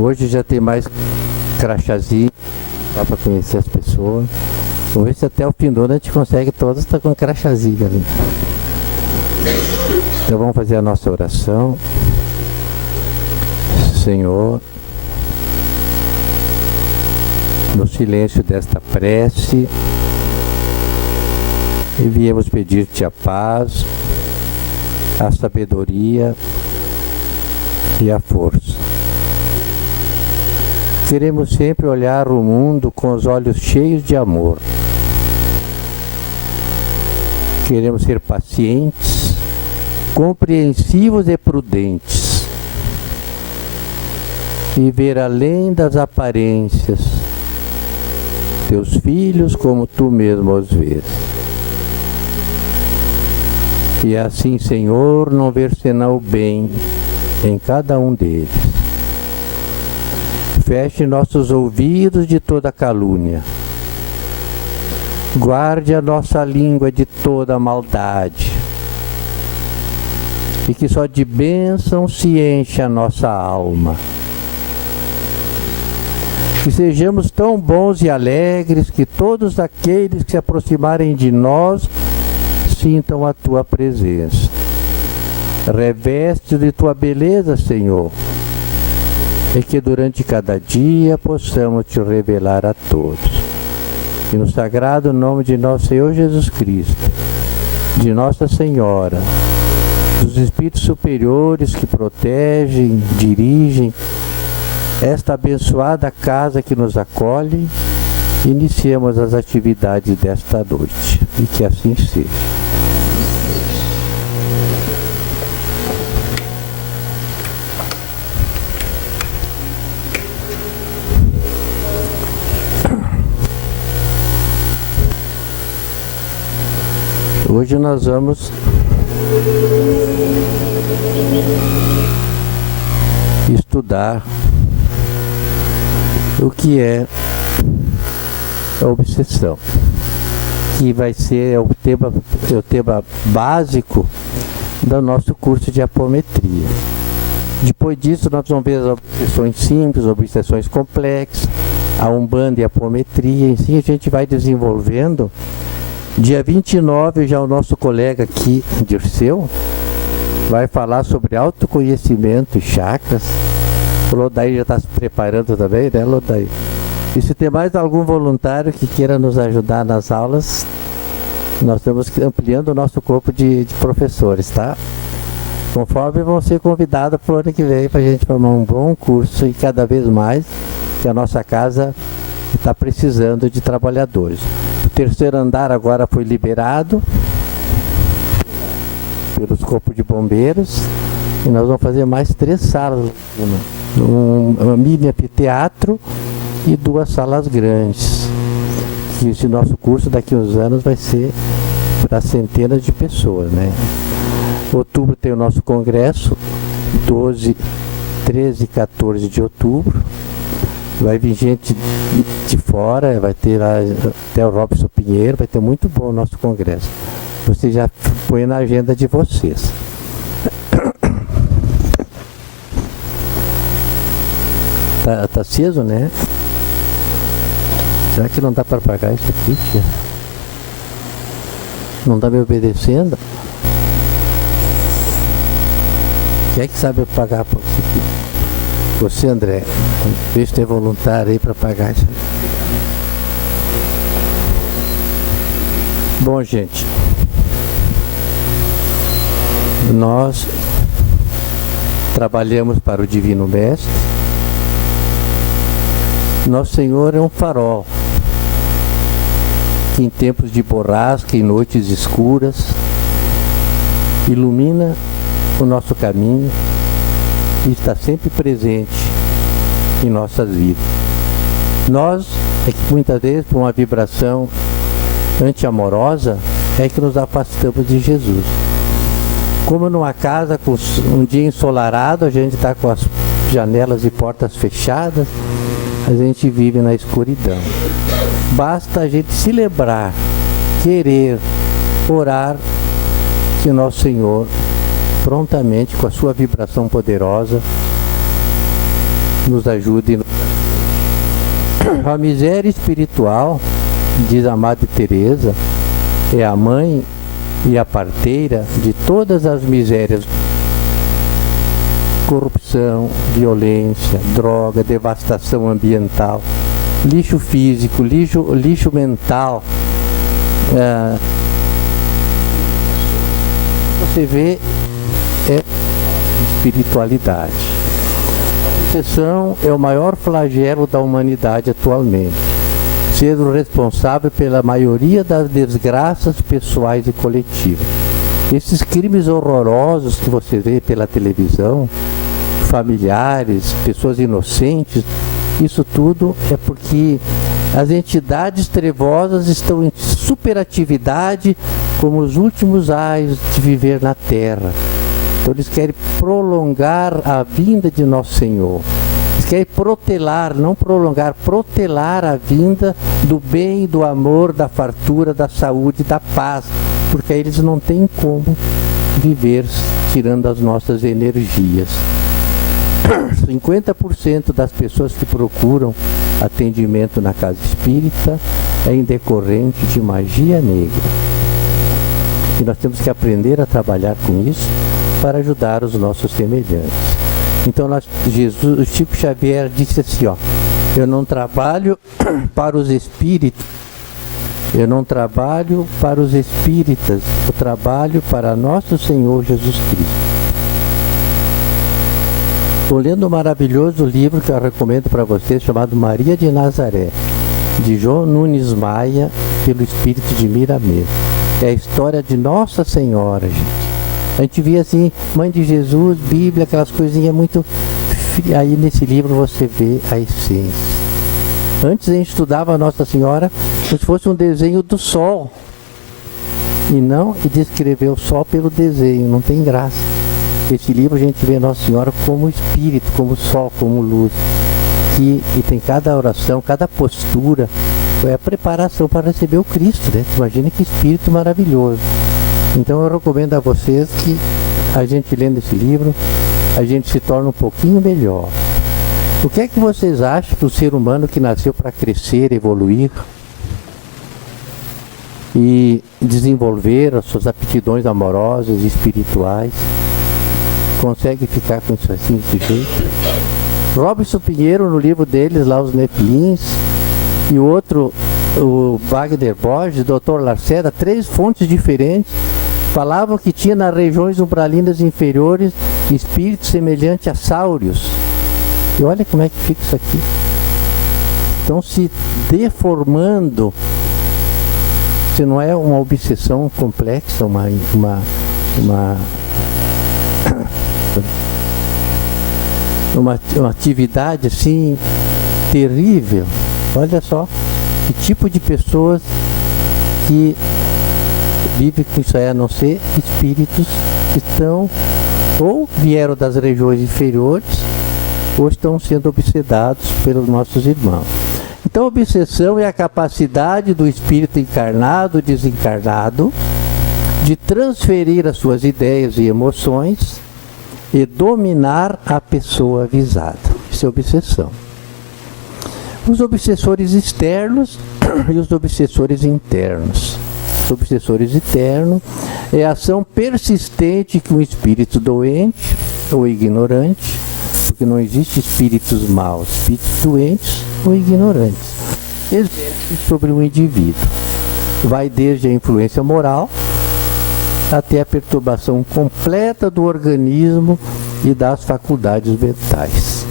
Hoje já tem mais crachazinho, dá para conhecer as pessoas. Vamos ver se até o fim do ano a gente consegue todas estar com crachazinho ali. Então vamos fazer a nossa oração. Senhor, no silêncio desta prece, e viemos pedir-te a paz, a sabedoria e a força. Queremos sempre olhar o mundo com os olhos cheios de amor. Queremos ser pacientes, compreensivos e prudentes, e ver além das aparências teus filhos como tu mesmo os vês. E assim, Senhor, não ver senão o bem em cada um deles. Feche nossos ouvidos de toda calúnia. Guarde a nossa língua de toda maldade. E que só de bênção se enche a nossa alma. Que sejamos tão bons e alegres que todos aqueles que se aproximarem de nós sintam a tua presença. Reveste de tua beleza, Senhor, e que durante cada dia possamos te revelar a todos. E no sagrado nome de nosso Senhor Jesus Cristo, de Nossa Senhora, dos Espíritos superiores que protegem, dirigem esta abençoada casa que nos acolhe, iniciemos as atividades desta noite. E que assim seja. Hoje nós vamos estudar o que é a obsessão, que vai ser o tema básico do nosso curso de apometria. Depois disso nós vamos ver as obsessões simples, obsessões complexas, a Umbanda e a apometria. Em si a gente vai desenvolvendo. Dia 29, já o nosso colega aqui, Dirceu, vai falar sobre autoconhecimento e chakras. O Lodaí já está se preparando também, né, Lodaí? E se tem mais algum voluntário que queira nos ajudar nas aulas, nós estamos ampliando o nosso corpo de professores, tá? Conforme vão ser convidados para o ano que vem, para a gente formar um bom curso e cada vez mais, que a nossa casa está precisando de trabalhadores. O terceiro andar agora foi liberado pelos corpos de bombeiros e nós vamos fazer mais 3 salas, um mini anfiteatro e 2 salas grandes. Que esse nosso curso daqui a uns anos vai ser para centenas de pessoas, né? Outubro tem o nosso congresso, 12, 13 e 14 de outubro. Vai vir gente de fora, vai ter lá até o Robson Pinheiro, vai ter muito bom o nosso congresso. Você já põe na agenda de vocês. Tá aceso, né? Será que não dá para apagar isso aqui, tia? Não está me obedecendo? Quem é que sabe apagar isso aqui? Você, André, vê se tem voluntário aí para pagar isso. Bom, gente, nós trabalhamos para o Divino Mestre. Nosso Senhor é um farol que em tempos de borrasca, em noites escuras, ilumina o nosso caminho e está sempre presente em nossas vidas. Nós, é que muitas vezes, por uma vibração anti-amorosa, é que nos afastamos de Jesus. Como numa casa com um dia ensolarado, a gente está com as janelas e portas fechadas, a gente vive na escuridão. Basta a gente se lembrar, querer, orar, que nosso Senhor prontamente, com a sua vibração poderosa, nos ajude. A miséria espiritual, diz a Madre Teresa, é a mãe e a parteira de todas as misérias. Corrupção, violência, droga, devastação ambiental, lixo físico, lixo mental. Você vê espiritualidade. A obsessão é o maior flagelo da humanidade atualmente, sendo responsável pela maioria das desgraças pessoais e coletivas. Esses crimes horrorosos que você vê pela televisão, familiares, pessoas inocentes, isso tudo é porque as entidades trevosas estão em superatividade como os últimos ais de viver na terra. Então eles querem prolongar a vinda de Nosso Senhor. Eles querem protelar, não prolongar, protelar a vinda do bem, do amor, da fartura, da saúde, da paz. Porque aí eles não têm como viver tirando as nossas energias. 50% das pessoas que procuram atendimento na casa espírita é em decorrente de magia negra. E nós temos que aprender a trabalhar com isso para ajudar os nossos semelhantes. Então o Chico Xavier disse assim, eu não trabalho para os espíritos, eu não trabalho para os espíritas, eu trabalho para nosso Senhor Jesus Cristo. Estou lendo um maravilhoso livro que eu recomendo para vocês, chamado Maria de Nazaré, de João Nunes Maia, pelo espírito de Miramês. É a história de Nossa Senhora, gente. A gente via assim, Mãe de Jesus, Bíblia, aquelas coisinhas muito... Aí nesse livro você vê a essência. Antes a gente estudava a Nossa Senhora como se fosse um desenho do sol. E descrever o sol pelo desenho, não tem graça. Esse livro a gente vê a Nossa Senhora como espírito, como sol, como luz. E tem cada oração, cada postura, é a preparação para receber o Cristo, né? Imagina que espírito maravilhoso. Então eu recomendo a vocês que a gente lendo esse livro, a gente se torna um pouquinho melhor. O que é que vocês acham do ser humano que nasceu para crescer, evoluir e desenvolver as suas aptidões amorosas e espirituais? Consegue ficar com isso assim, desse jeito? Robson Pinheiro, no livro deles, lá os Nephilims, e o outro, o Wagner Borges, Dr. Lacerda, 3 fontes diferentes, falavam que tinha nas regiões umbralinas inferiores espíritos semelhantes a sáurios. E olha como é que fica isso aqui. Estão se deformando. Se não é uma obsessão complexa, uma atividade assim terrível. Olha só que tipo de pessoas que vivem com isso aí, a não ser espíritos que estão ou vieram das regiões inferiores ou estão sendo obsedados pelos nossos irmãos. Então a obsessão é a capacidade do espírito encarnado, desencarnado, de transferir as suas ideias e emoções e dominar a pessoa avisada. Isso é obsessão. Os obsessores externos e os obsessores internos. Os obsessores internos é a ação persistente que um espírito doente ou ignorante, porque não existe espíritos maus, espíritos doentes ou ignorantes, exerce sobre o indivíduo. Vai desde a influência moral até a perturbação completa do organismo e das faculdades mentais.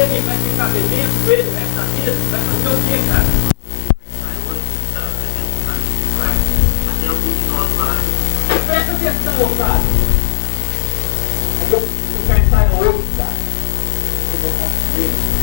Ele vai ficar bebendo, ele vai estar mesmo, vai fazer o quê, cara? Presta atenção, otário. É que eu quero ensaiar hoje, cara. Eu vou conseguir.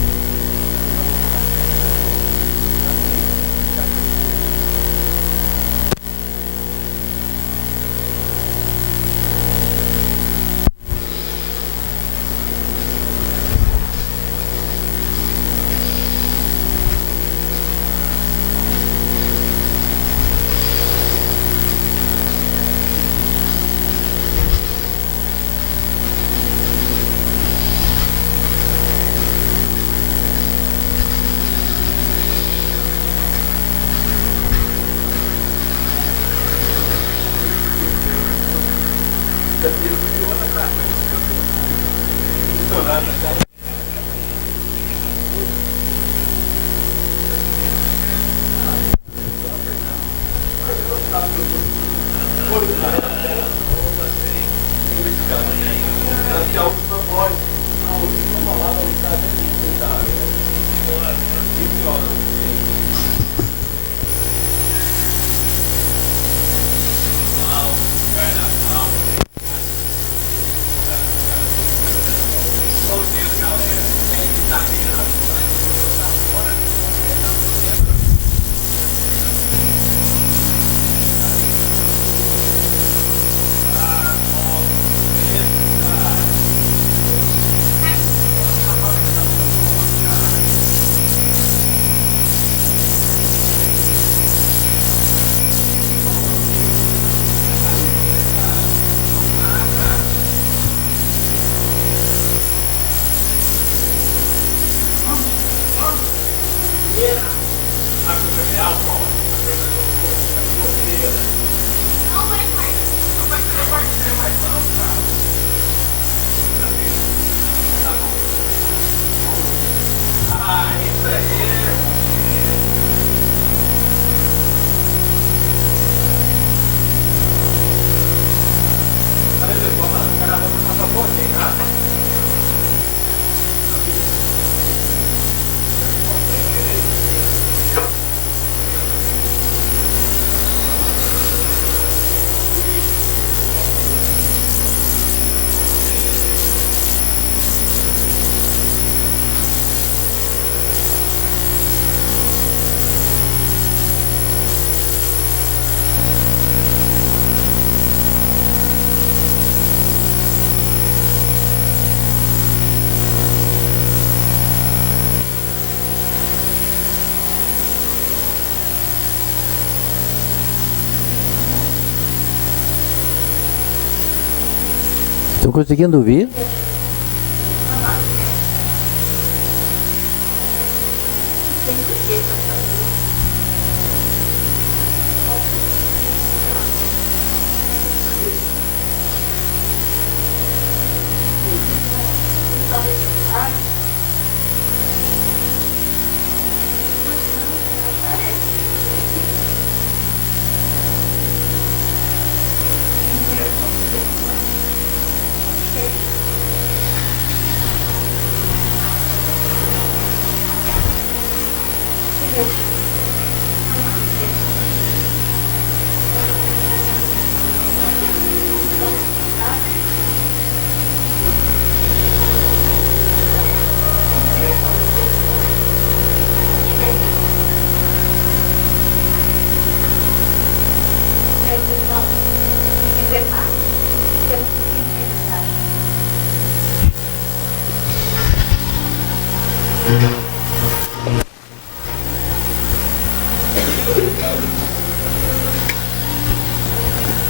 Estou conseguindo ouvir?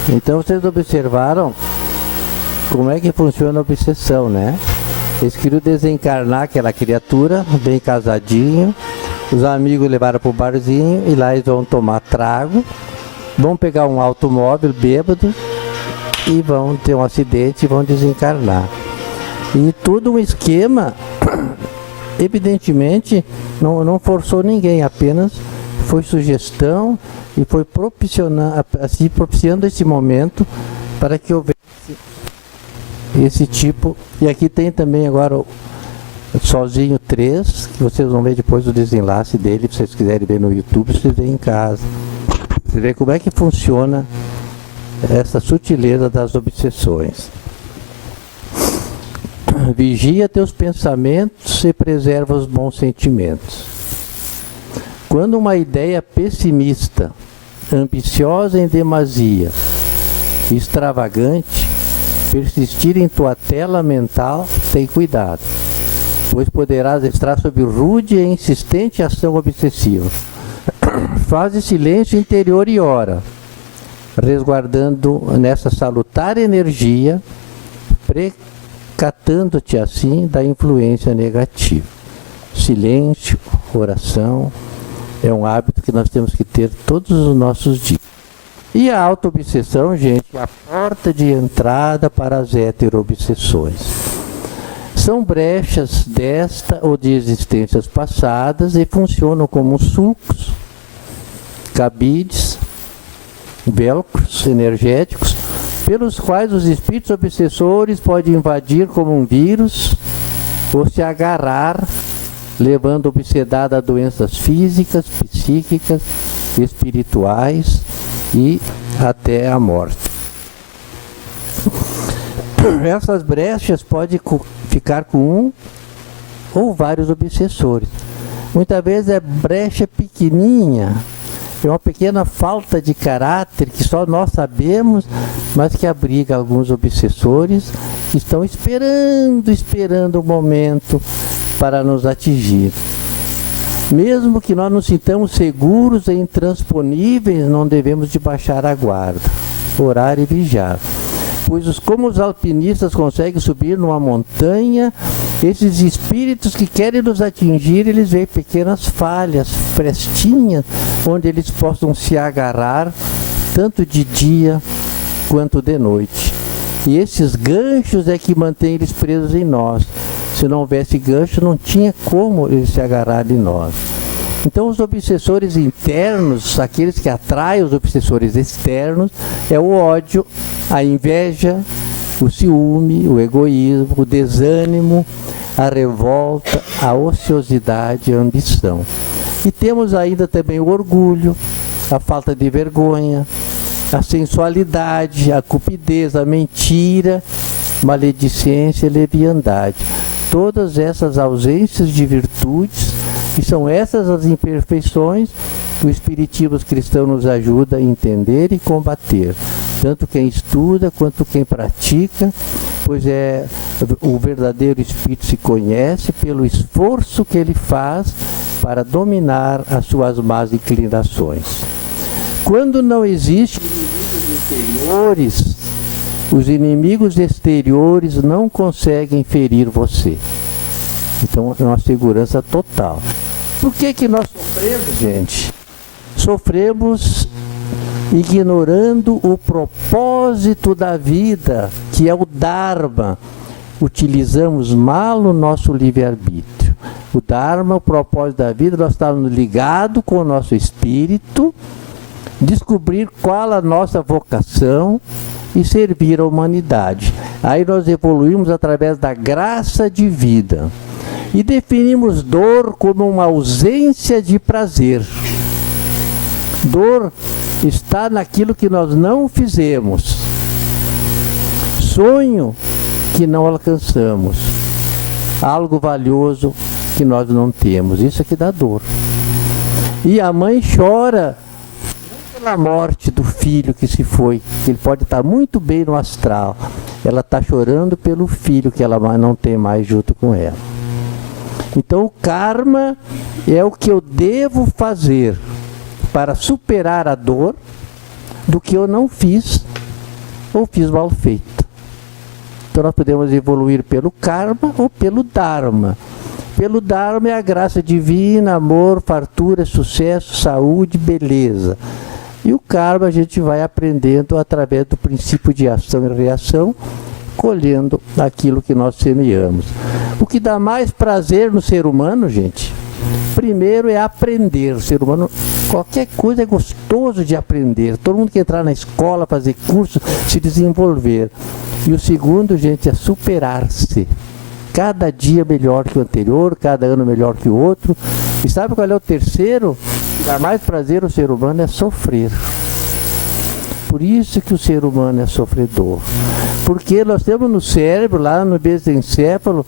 Então vocês observaram como é que funciona a obsessão, né? Eles queriam desencarnar aquela criatura, bem casadinho. Os amigos levaram para o barzinho e lá eles vão tomar trago, vão pegar um automóvel bêbado e vão ter um acidente e vão desencarnar. E tudo um esquema, evidentemente, não forçou ninguém, apenas foi sugestão e foi propiciando esse momento para que houvesse esse tipo. E aqui tem também agora o Sozinho 3, que vocês vão ver depois o desenlace dele, se vocês quiserem ver no YouTube, vocês veem em casa. Você vê como é que funciona essa sutileza das obsessões. Vigia teus pensamentos e preserva os bons sentimentos. Quando uma ideia pessimista, ambiciosa em demasia, extravagante, persistir em tua tela mental, tem cuidado, pois poderás estar sob rude e insistente ação obsessiva. Faze silêncio interior e ora, resguardando nessa salutar energia, precatando-te assim da influência negativa. Silêncio, oração, é um hábito que nós temos que ter todos os nossos dias. E a auto-obsessão, gente, é a porta de entrada para as hetero-obsessões. São brechas desta ou de existências passadas e funcionam como sulcos, cabides, velcros energéticos, pelos quais os espíritos obsessores podem invadir como um vírus ou se agarrar, levando obsedada a doenças físicas, psíquicas, espirituais e até a morte. Essas brechas podem ficar com um ou vários obsessores. Muitas vezes é brecha pequenininha, é uma pequena falta de caráter que só nós sabemos, mas que abriga alguns obsessores que estão esperando o momento para nos atingir. Mesmo que nós nos sintamos seguros e intransponíveis, não devemos de baixar a guarda, orar e vigiar. Pois como os alpinistas conseguem subir numa montanha, esses espíritos que querem nos atingir, eles veem pequenas falhas, frestinhas, onde eles possam se agarrar, tanto de dia quanto de noite. E esses ganchos é que mantêm eles presos em nós. Se não houvesse gancho, não tinha como eles se agarrarem em nós. Então os obsessores internos, aqueles que atraem os obsessores externos, é o ódio, a inveja, o ciúme, o egoísmo, o desânimo, a revolta, a ociosidade, a ambição. E temos ainda também o orgulho, a falta de vergonha, a sensualidade, a cupidez, a mentira, maledicência e leviandade. Todas essas ausências de virtudes, e são essas as imperfeições que o Espiritismo cristão nos ajuda a entender e combater, tanto quem estuda quanto quem pratica, pois o verdadeiro Espírito se conhece pelo esforço que ele faz para dominar as suas más inclinações. Quando não existem inimigos interiores, os inimigos exteriores não conseguem ferir você. Então é uma segurança total. Por que nós sofremos, gente? Sofremos ignorando o propósito da vida, que é o Dharma. Utilizamos mal o nosso livre-arbítrio. O Dharma, o propósito da vida, nós estamos ligados com o nosso espírito, descobrir qual a nossa vocação e servir a humanidade. Aí nós evoluímos através da graça de vida. E definimos dor como uma ausência de prazer. Dor está naquilo que nós não fizemos. Sonho que não alcançamos. Algo valioso que nós não temos. Isso é que dá dor. E a mãe chora não pela morte do filho que se foi. Ele pode estar muito bem no astral. Ela está chorando pelo filho que ela não tem mais junto com ela. Então o karma é o que eu devo fazer para superar a dor do que eu não fiz ou fiz mal feito. Então nós podemos evoluir pelo karma ou pelo dharma. Pelo dharma é a graça divina, amor, fartura, sucesso, saúde, beleza. E o karma a gente vai aprendendo através do princípio de ação e reação, colhendo aquilo que nós semeamos. O que dá mais prazer no ser humano, gente, primeiro é aprender. O ser humano, qualquer coisa é gostoso de aprender. Todo mundo quer entrar na escola, fazer curso, se desenvolver. E o segundo, gente, é superar-se. Cada dia melhor que o anterior, cada ano melhor que o outro. E sabe qual é o terceiro? O que dá mais prazer ao ser humano é sofrer. Por isso que o ser humano é sofredor. Porque nós temos no cérebro, lá no mesencéfalo,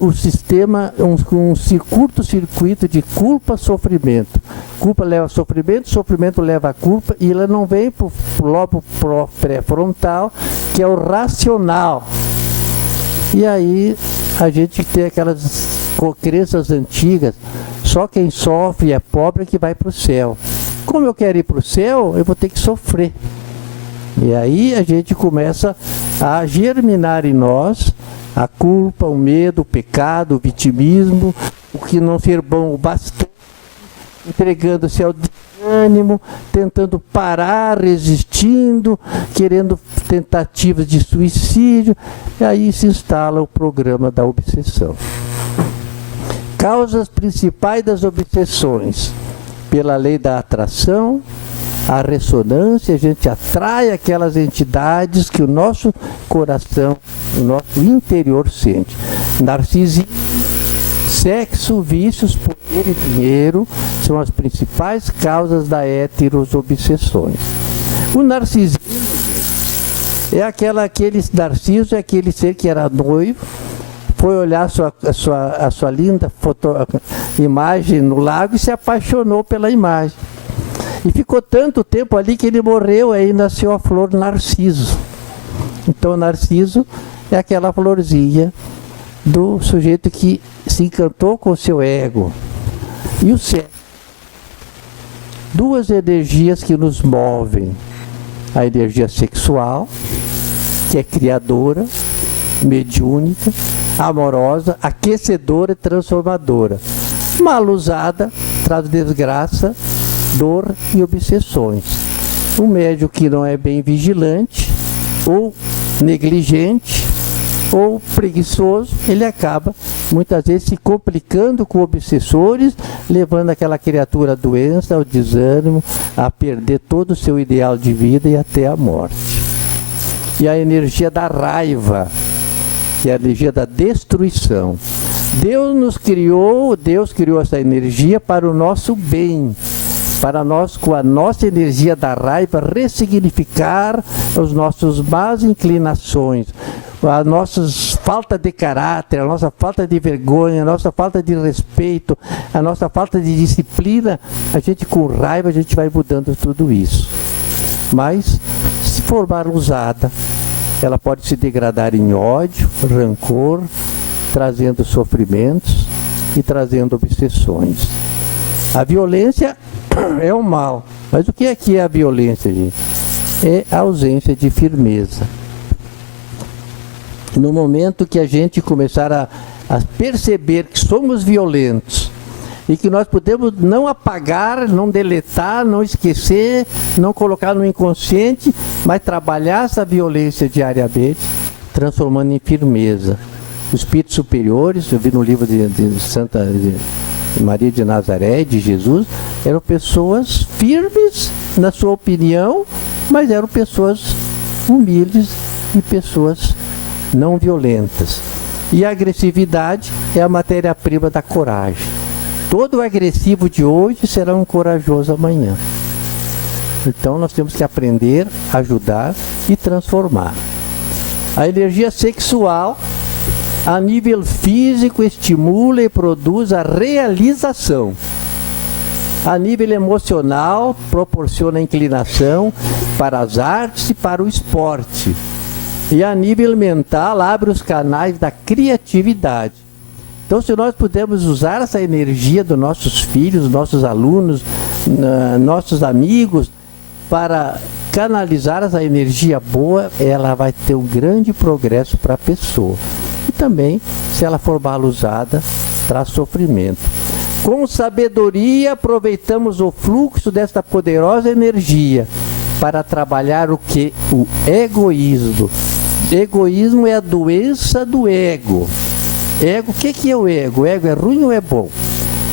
o sistema, um curto-circuito de culpa, sofrimento. Culpa leva a sofrimento, sofrimento leva a culpa, e ela não vem para o lobo pré-frontal, que é o racional. E aí a gente tem aquelas crenças antigas, só quem sofre é pobre que vai para o céu. Como eu quero ir para o céu, eu vou ter que sofrer. E aí a gente começa a germinar em nós a culpa, o medo, o pecado, o vitimismo, o que não ser bom o bastante, entregando-se ao desânimo, tentando parar, resistindo, querendo tentativas de suicídio, e aí se instala o programa da obsessão. Causas principais das obsessões: pela lei da atração, a ressonância, a gente atrai aquelas entidades que o nosso coração, o nosso interior sente. Narcisismo, sexo, vícios, poder e dinheiro são as principais causas da heterosobsessões. O narcisismo é aquele narciso, é aquele ser que era noivo, foi olhar a sua linda imagem no lago e se apaixonou pela imagem. E ficou tanto tempo ali que ele morreu, aí nasceu a flor narciso. Então, narciso é aquela florzinha do sujeito que se encantou com o seu ego. E o céu. Duas energias que nos movem. A energia sexual, que é criadora, mediúnica, amorosa, aquecedora e transformadora. Mal usada, traz desgraça, dor e obsessões. Um médium que não é bem vigilante, ou negligente, ou preguiçoso, ele acaba muitas vezes se complicando com obsessores, levando aquela criatura à doença, ao desânimo, a perder todo o seu ideal de vida e até a morte. E a energia da raiva, que é a energia da destruição. Deus criou essa energia para o nosso bem, para nós, com a nossa energia da raiva, ressignificar as nossas más inclinações, a nossa falta de caráter, a nossa falta de vergonha, a nossa falta de respeito, a nossa falta de disciplina. A gente, com raiva, a gente vai mudando tudo isso. Mas, se for mal usada, ela pode se degradar em ódio, rancor, trazendo sofrimentos e trazendo obsessões. A violência é o mal. Mas o que é a violência, gente? É a ausência de firmeza. No momento que a gente começar a perceber que somos violentos e que nós podemos não apagar, não deletar, não esquecer, não colocar no inconsciente, mas trabalhar essa violência diariamente, transformando em firmeza. Os espíritos superiores, eu vi no livro de Santa Maria de Nazaré, de Jesus, eram pessoas firmes na sua opinião, mas eram pessoas humildes e pessoas não violentas. E a agressividade é a matéria-prima da coragem. Todo agressivo de hoje será um corajoso amanhã. Então nós temos que aprender, ajudar e transformar. A energia sexual, a nível físico, estimula e produz a realização. A nível emocional, proporciona inclinação para as artes e para o esporte. E a nível mental, abre os canais da criatividade. Então, se nós pudermos usar essa energia dos nossos filhos, nossos alunos, nossos amigos, para canalizar essa energia boa, ela vai ter um grande progresso para a pessoa. E também, se ela for mal usada, traz sofrimento. Com sabedoria, aproveitamos o fluxo desta poderosa energia para trabalhar o que? O egoísmo. Egoísmo é a doença do ego. Ego, o que é o ego? O ego é ruim ou é bom?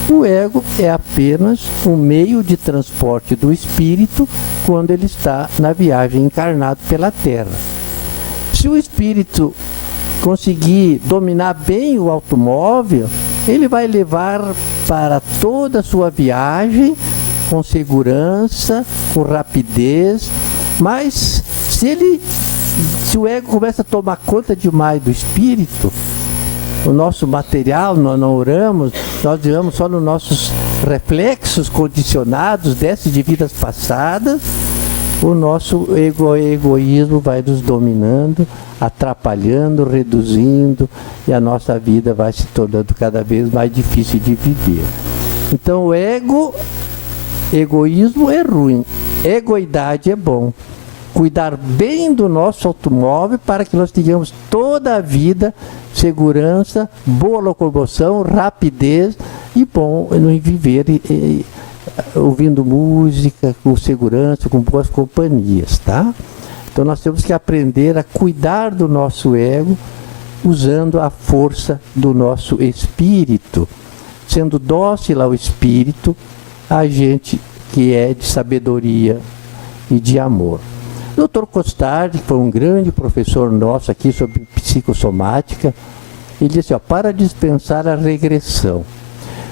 O ego é apenas um meio de transporte do espírito quando ele está na viagem encarnado pela Terra. Se o espírito conseguir dominar bem o automóvel, ele vai levar para toda a sua viagem com segurança, com rapidez, mas se o ego começa a tomar conta demais do espírito, o nosso material, nós não oramos, nós vivemos só nos nossos reflexos condicionados desses de vidas passadas, o nosso egoísmo vai nos dominando, atrapalhando, reduzindo, e a nossa vida vai se tornando cada vez mais difícil de viver. Então o egoísmo é ruim, egoidade é bom. Cuidar bem do nosso automóvel para que nós tenhamos toda a vida segurança, boa locomoção, rapidez e bom em viver ouvindo música, com segurança, com boas companhias, tá? Então nós temos que aprender a cuidar do nosso ego usando a força do nosso espírito, sendo dócil ao espírito, a gente que é de sabedoria e de amor. Dr. Costardi, que foi um grande professor nosso aqui sobre psicossomática, ele disse, para dispensar a regressão.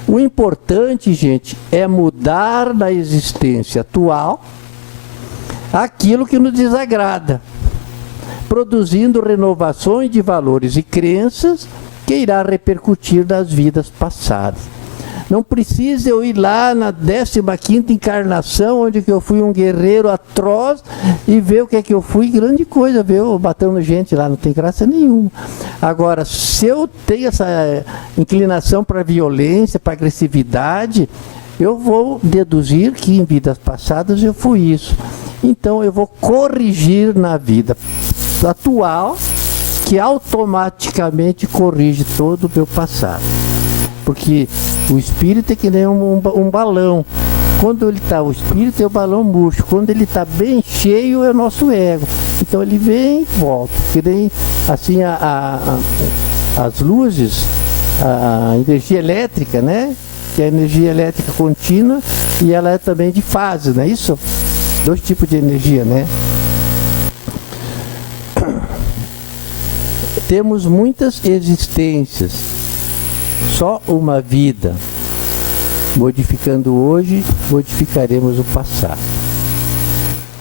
O importante, gente, é mudar na existência atual aquilo que nos desagrada, produzindo renovações de valores e crenças que irá repercutir nas vidas passadas. Não precisa eu ir lá na 15ª encarnação, onde que eu fui um guerreiro atroz, e ver o que é que eu fui, grande coisa, ver eu batendo gente lá, não tem graça nenhuma. Agora, se eu tenho essa inclinação para violência, para agressividade, eu vou deduzir que em vidas passadas eu fui isso. Então eu vou corrigir na vida atual, que automaticamente corrige todo o meu passado. Porque o espírito é que nem um balão. Quando ele está, o espírito é o balão murcho. Quando ele está bem cheio, é o nosso ego. Então ele vem e volta. Que nem assim as luzes, a energia elétrica, né? Que é a energia elétrica contínua e ela é também de fase, não é isso? 2 tipos de energia, né? Temos muitas existências. Só uma vida. Modificando hoje, modificaremos o passado.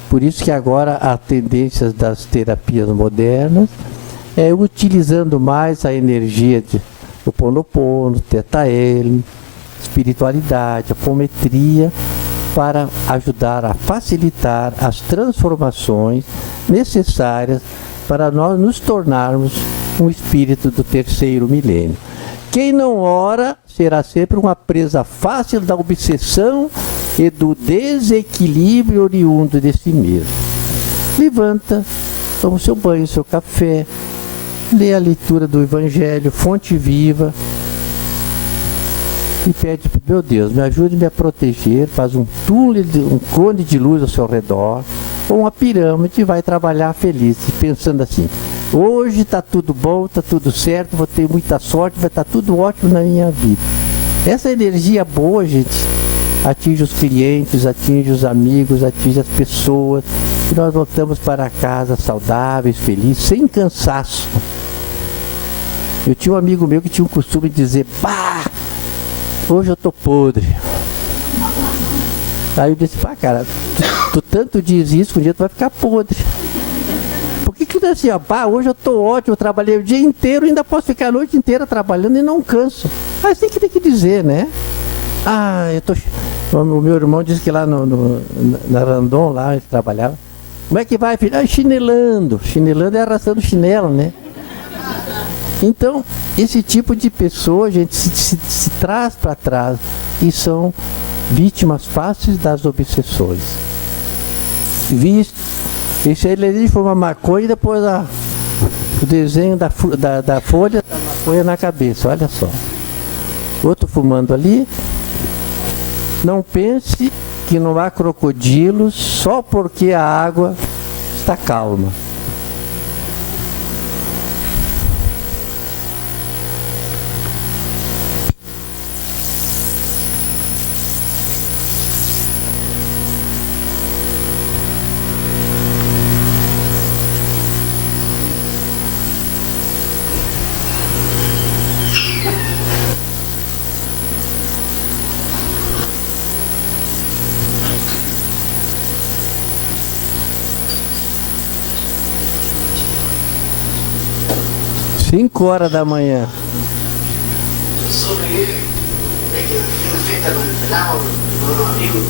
Por isso que agora a tendência das terapias modernas é utilizando mais a energia de Ho'oponopono, Theta Healing, espiritualidade, apometria, para ajudar a facilitar as transformações necessárias para nós nos tornarmos um espírito do 3º milênio. Quem não ora será sempre uma presa fácil da obsessão e do desequilíbrio oriundo de si mesmo. Levanta, toma o seu banho, seu café, lê a leitura do Evangelho, fonte viva, e pede, meu Deus, me ajude a proteger, faz um túnel, um cone de luz ao seu redor, ou uma pirâmide, e vai trabalhar feliz, pensando assim, hoje está tudo bom, está tudo certo, vou ter muita sorte, vai estar tudo ótimo na minha vida. Essa energia boa, gente, atinge os clientes, atinge os amigos, atinge as pessoas, e nós voltamos para casa saudáveis, felizes, sem cansaço. Eu tinha um amigo meu que tinha um costume de dizer, pá, hoje eu tô podre. Aí eu disse, pá, cara, tu tanto diz isso que um dia tu vai ficar podre. Por que tu diz assim, ó, pá, hoje eu tô ótimo, eu trabalhei o dia inteiro, ainda posso ficar a noite inteira trabalhando e não canso. Mas tem que dizer, né? Ah, o meu irmão disse que lá na Randon, lá ele trabalhava. Como é que vai, filho? Ah, chinelando. Chinelando é arrastando chinelo, né? Então, esse tipo de pessoa, gente, se traz para trás e são vítimas fáceis das obsessões. Esse ele foi uma maconha e depois o desenho da folha da maconha na cabeça, olha só. Outro fumando ali. Não pense que não há crocodilos só porque a água está calma. Cinco horas da manhã. Sobre ele, de que fue fiesta con el pelado, con unos amigos,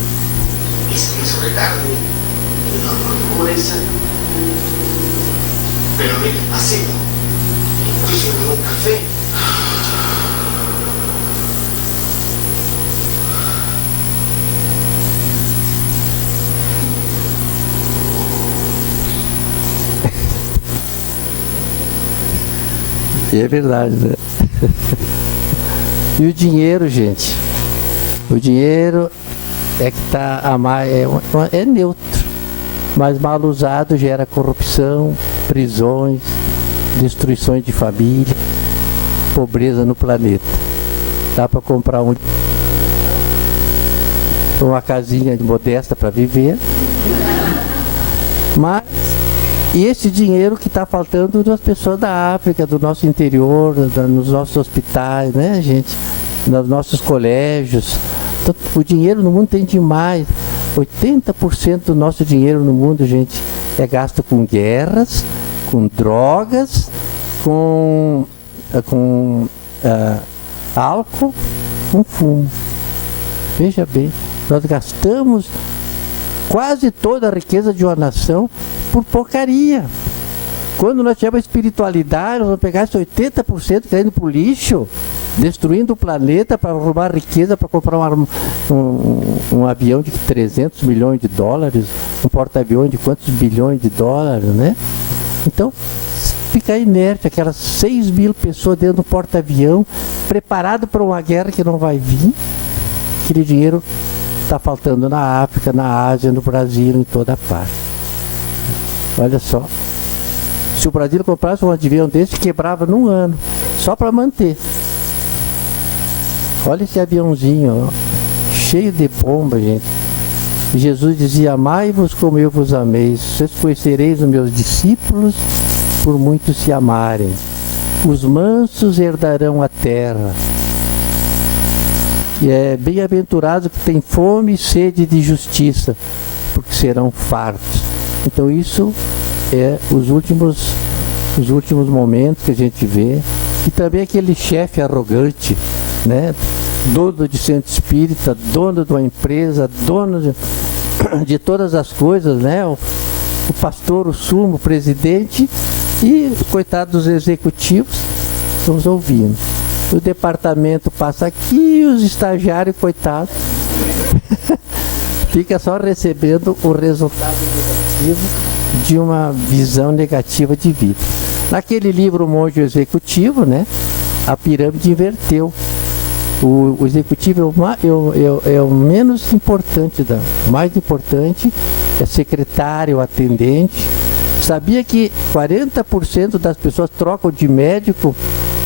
y se me hizo retarde, y no pude irse. Pero mire, así, incluso con un café. E é verdade, né? E o dinheiro, gente? O dinheiro é que está é neutro, mas mal usado gera corrupção, prisões, destruições de família, pobreza no planeta. Dá para comprar uma casinha modesta para viver, mas e esse dinheiro que está faltando das pessoas da África, do nosso interior, nos nossos hospitais, né, gente? Nos nossos colégios. Então, o dinheiro no mundo tem demais. 80% do nosso dinheiro no mundo, gente, é gasto com guerras, com drogas, com álcool, com fumo. Veja bem, nós gastamos quase toda a riqueza de uma nação por porcaria. Quando nós tivermos espiritualidade, nós vamos pegar esse 80% caindo para o lixo, destruindo o planeta para roubar riqueza, para comprar um avião de 300 milhões de dólares, um porta-aviões de quantos bilhões de dólares, né? Então, fica inerte, aquelas 6 mil pessoas dentro do porta-avião, preparado para uma guerra que não vai vir. Aquele dinheiro está faltando na África, na Ásia, no Brasil, em toda parte. Olha só. Se o Brasil comprasse um avião desse, quebrava num ano, só para manter. Olha esse aviãozinho, ó, cheio de bomba, gente. E Jesus dizia: amai-vos como eu vos amei. Vocês conhecereis os meus discípulos por muito se amarem. Os mansos herdarão a terra. E é bem-aventurado que tem fome e sede de justiça, porque serão fartos. Então isso é os últimos momentos que a gente vê. E também aquele chefe arrogante, né? Dono de centro espírita, dono de uma empresa, dono de todas as coisas, né? O pastor, o sumo, o presidente e coitado dos executivos, estamos ouvindo. O departamento passa aqui e os estagiários, coitados, fica só recebendo o resultado negativo de uma visão negativa de vida. Naquele livro O Monge Executivo, né, a pirâmide inverteu. O executivo é o menos importante, o mais importante é secretário, atendente. Sabia que 40% das pessoas trocam de médico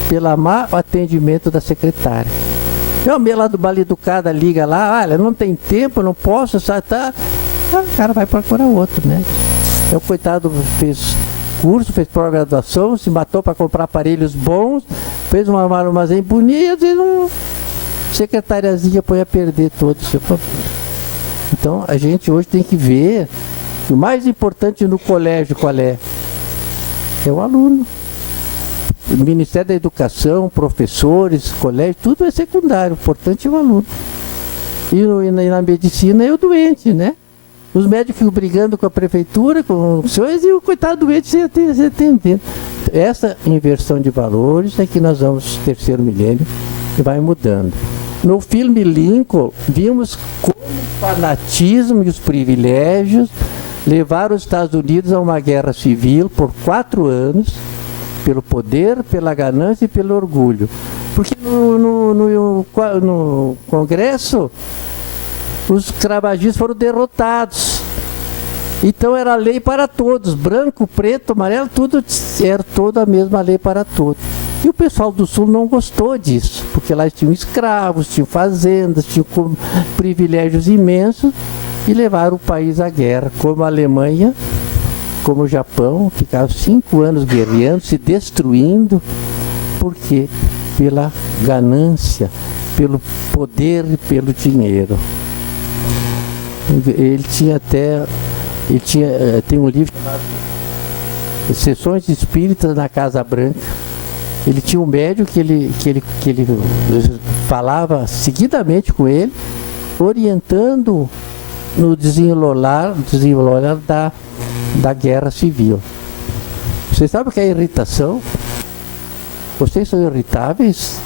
pelo mau atendimento da secretária. Eu meio lá do Mal Educada liga lá, olha, não tem tempo, não posso, sabe, tá? O cara vai procurar outro, né? O coitado fez curso, fez pós-graduação, se matou para comprar aparelhos bons, fez um armazém bonito, e às vezes secretariazinha põe a perder todo o seu papel. Então a gente hoje tem que ver que o mais importante no colégio qual é? É o aluno. O Ministério da Educação, professores, colégio, tudo é secundário, o importante é o aluno. E na medicina é o doente, né? Os médicos ficam brigando com a prefeitura, com os senhores, e o coitado doente se atendendo. Essa inversão de valores é que nós vamos, terceiro milênio, e vai mudando. No filme Lincoln, vimos como o fanatismo e os privilégios levaram os Estados Unidos a uma guerra civil por 4 anos, pelo poder, pela ganância e pelo orgulho. Porque no Congresso, os escravagistas foram derrotados. Então era lei para todos, branco, preto, amarelo, tudo era toda a mesma lei para todos. E o pessoal do Sul não gostou disso, porque lá tinham escravos, tinham fazendas, tinham privilégios imensos e levaram o país à guerra, como a Alemanha, como o Japão, ficaram 5 anos guerreando, se destruindo. Por quê? Pela ganância, pelo poder e pelo dinheiro. Ele tem um livro chamado Sessões Espíritas na Casa Branca. Ele tinha um médium que ele falava seguidamente com ele, orientando no desenrolar da guerra civil. Vocês sabem o que é irritação? Vocês são irritáveis?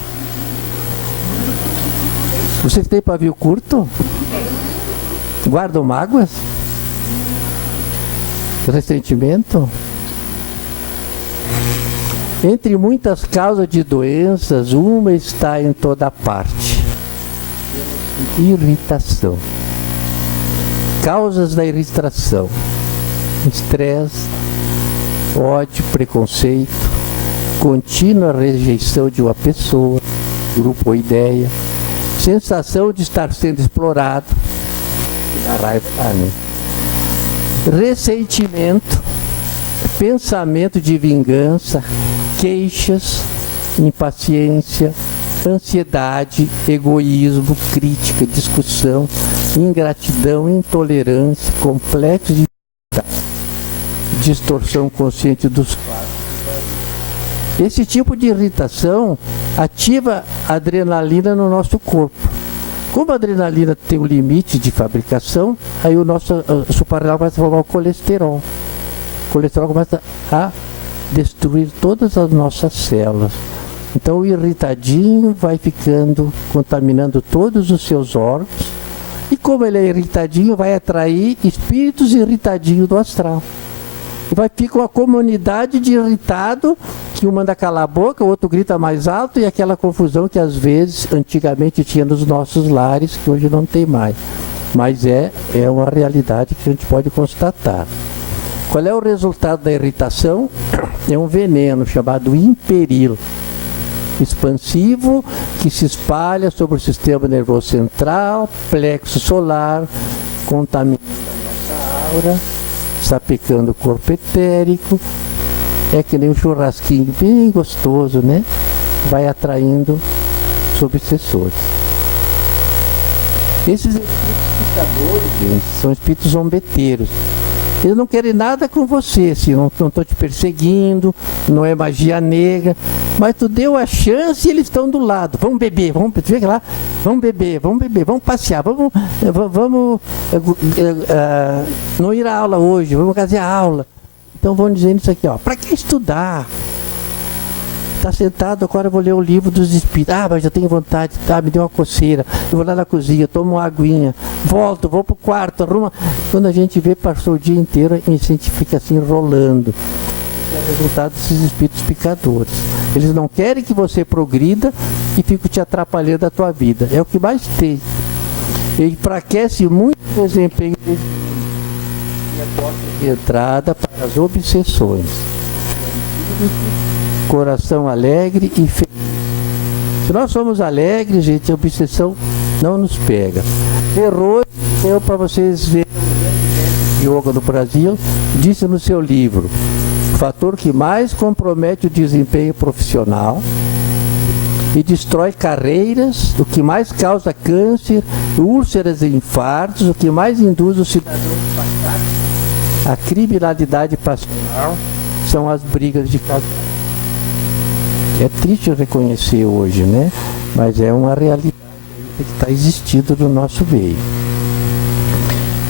Vocês têm pavio curto? Guardam mágoas? Ressentimento? Entre muitas causas de doenças, uma está em toda parte: irritação. Causas da irritação: estresse, ódio, preconceito, contínua rejeição de uma pessoa, grupo ou ideia, sensação de estar sendo explorado, a raiva, ressentimento, pensamento de vingança, queixas, impaciência, ansiedade, egoísmo, crítica, discussão, ingratidão, intolerância, complexo de distorção consciente dos fatos. Esse tipo de irritação ativa a adrenalina no nosso corpo. Como a adrenalina tem um limite de fabricação, aí o nosso suprarrenal vai formar o colesterol. O colesterol começa a destruir todas as nossas células. Então o irritadinho vai ficando, contaminando todos os seus órgãos. E como ele é irritadinho, vai atrair espíritos irritadinhos do astral. E vai ficar uma comunidade de irritado, que um manda calar a boca, o outro grita mais alto, e aquela confusão que às vezes, antigamente tinha nos nossos lares, que hoje não tem mais. Mas é uma realidade que a gente pode constatar. Qual é o resultado da irritação? É um veneno chamado imperil, expansivo, que se espalha sobre o sistema nervoso central, plexo solar, contaminando a nossa aura, sapecando o corpo etérico. É que nem um churrasquinho bem gostoso, né? Vai atraindo os obsessores. Esses espíritos picadores, gente, são espíritos zombeteiros. Eles não querem nada com você, assim, não estão te perseguindo, não é magia negra, mas tu deu a chance e eles estão do lado. Vamos beber, vamos beber, vamos passear, vamos não ir à aula hoje, vamos fazer a aula. Então vão dizendo isso aqui, ó, para que estudar? Está sentado, agora eu vou ler o livro dos espíritos. Ah, mas eu tenho vontade, tá, me deu uma coceira. Eu vou lá na cozinha, tomo uma aguinha, volto, vou pro quarto, arrumo. Quando a gente vê, passou o dia inteiro e a gente fica assim enrolando. É o resultado desses espíritos picadores. Eles não querem que você progrida e ficam te atrapalhando a tua vida. É o que mais tem. Ele enfraquece muito o desempenho dele. E a porta de entrada para as obsessões. Coração alegre e feliz. Se nós somos alegres, gente, a obsessão não nos pega. Errou, eu para vocês verem o yoga do Brasil, disse no seu livro: o fator que mais compromete o desempenho profissional e destrói carreiras, o que mais causa câncer, úlceras e infartos, o que mais induz o cidadão a passar a criminalidade passional, são as brigas de casal. É triste reconhecer hoje, né? Mas é uma realidade que está existindo no nosso meio.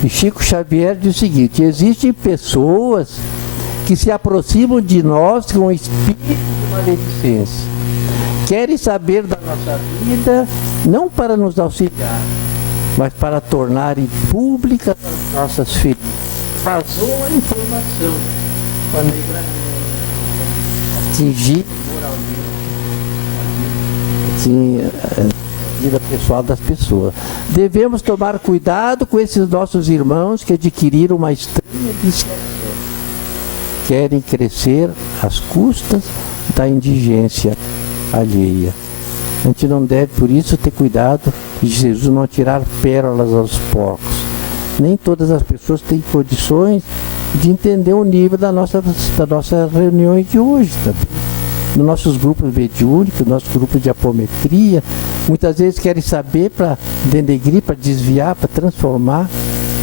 E Chico Xavier diz o seguinte: existem pessoas que se aproximam de nós com espírito de maledicência. Querem saber da nossa vida, não para nos auxiliar, mas para tornarem públicas as nossas feridas. vazou a informação para atingir moralmente a vida pessoal das pessoas. Devemos tomar cuidado com esses nossos irmãos que adquiriram uma estranha iniciação. Querem crescer às custas da indigência alheia. A gente não deve, por isso, ter cuidado de Jesus não tirar pérolas aos porcos. Nem todas as pessoas têm condições de entender o nível da nossa reunião de hoje também. Nos nossos grupos mediúnicos, nos nossos grupos de apometria, muitas vezes querem saber para denegrir, para desviar, para transformar,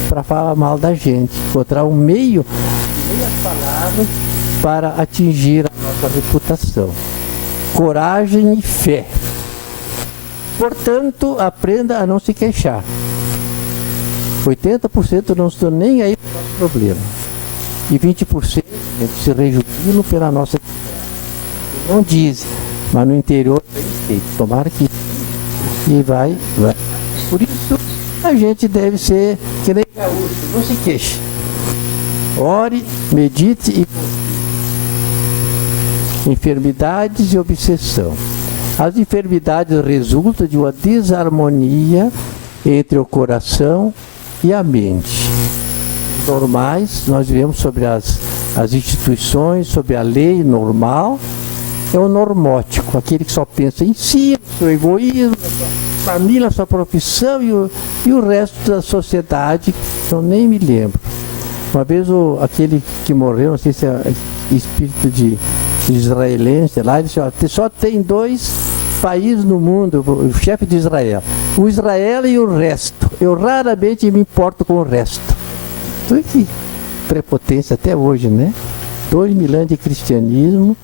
para falar mal da gente. Encontrar um meio, meias palavras para atingir a nossa reputação. Coragem e fé. Portanto, aprenda a não se queixar. 80% não estão nem aí para o nosso problema. E 20% se rejubilam pela nossa desgraça. Não dizem, mas no interior tem feito. Tomara que e vai. Por isso, a gente deve ser que nem gaúcho, não se queixe. Ore, medite e enfermidades e obsessão. As enfermidades resultam de uma desarmonia entre o coração e a mente. Normais, nós vivemos sobre as instituições, sobre a lei normal, é o normótico, aquele que só pensa em si, no seu egoísmo, na sua família, na sua profissão e o resto da sociedade, eu nem me lembro. Uma vez aquele que morreu, não sei se é espírito de israelense lá, ele disse, ó, só tem 2 países no mundo, o chefe de Israel, o Israel e o resto. Eu raramente me importo com o resto. Então, que prepotência até hoje, né? 2000 anos de cristianismo,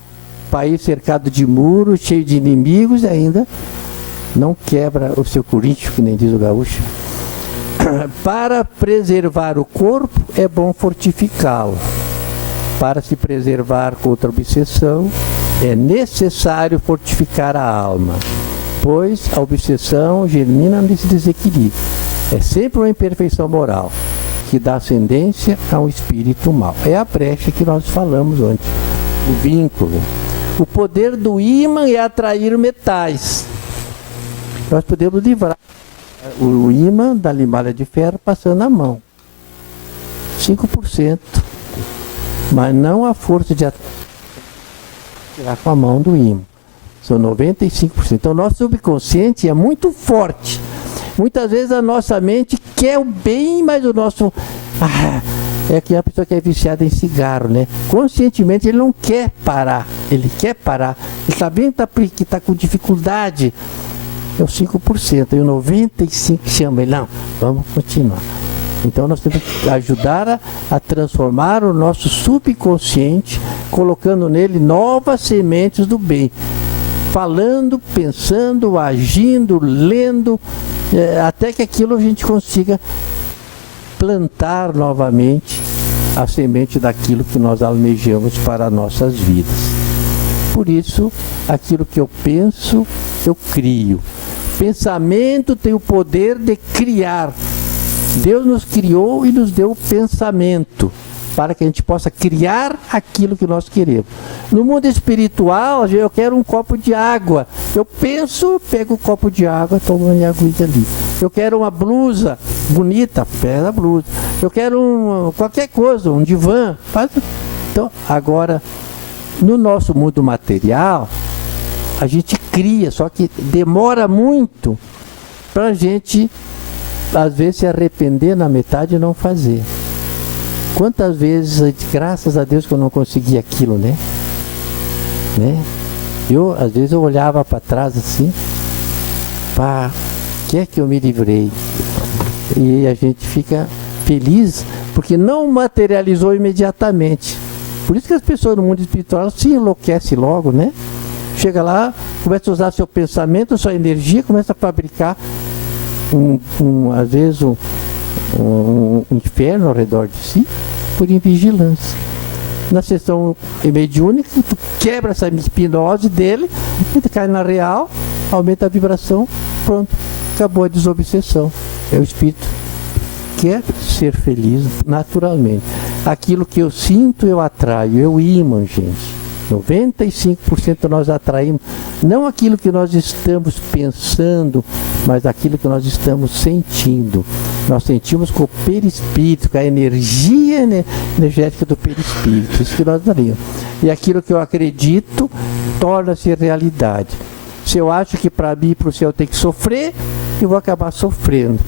país cercado de muros, cheio de inimigos, e ainda não quebra o seu Corinthians, que nem diz o gaúcho. Para preservar o corpo, é bom fortificá-lo. Para se preservar contra a obsessão, é necessário fortificar a alma, pois a obsessão germina nesse desequilíbrio. É sempre uma imperfeição moral que dá ascendência a um espírito mau. É a brecha que nós falamos antes, o vínculo. O poder do ímã é atrair metais. Nós podemos livrar o ímã da limalha de ferro passando a mão. 5%. Mas não a força de tirar com a mão do ímã. São 95%. Então, o nosso subconsciente é muito forte. Muitas vezes a nossa mente quer o bem, mas o nosso... é que a pessoa que é viciada em cigarro, né? Conscientemente ele não quer parar. Ele quer parar. Ele está bem que está com dificuldade. É o 5%. E o 95% chama ele. Não, vamos continuar. Então nós temos que ajudar a transformar o nosso subconsciente, colocando nele novas sementes do bem. Falando, pensando, agindo, lendo, até que aquilo a gente consiga plantar novamente a semente daquilo que nós almejamos para nossas vidas. Por isso, aquilo que eu penso, eu crio. Pensamento tem o poder de criar. Deus nos criou e nos deu o pensamento para que a gente possa criar aquilo que nós queremos. No mundo espiritual, eu quero um copo de água. Eu penso, pego um copo de água, tomo minha aguinha ali. Eu quero uma blusa bonita, pega a blusa. Eu quero qualquer coisa, um divã. Então, agora, no nosso mundo material, a gente cria, só que demora muito para a gente, às vezes, se arrepender na metade e não fazer. Quantas vezes, graças a Deus que eu não consegui aquilo, né? Às vezes eu olhava para trás assim, que é que eu me livrei? E a gente fica feliz, porque não materializou imediatamente. Por isso que as pessoas no mundo espiritual se enlouquecem logo, né? Chega lá, começa a usar seu pensamento, sua energia, começa a fabricar às vezes um inferno ao redor de si, por invigilância. Na sessão mediúnica, tu quebra essa hipnose dele, ele cai na real, aumenta a vibração, pronto, acabou a desobsessão. É o espírito que quer ser feliz naturalmente. aquilo que eu sinto, eu atraio, eu imã, gente. 95% nós atraímos, não aquilo que nós estamos pensando, mas aquilo que nós estamos sentindo. Nós sentimos com o perispírito, com a energia energética do perispírito, isso que nós daríamos. E aquilo que eu acredito torna-se realidade. Se eu acho que para mim e para o céu eu tenho que sofrer, eu vou acabar sofrendo.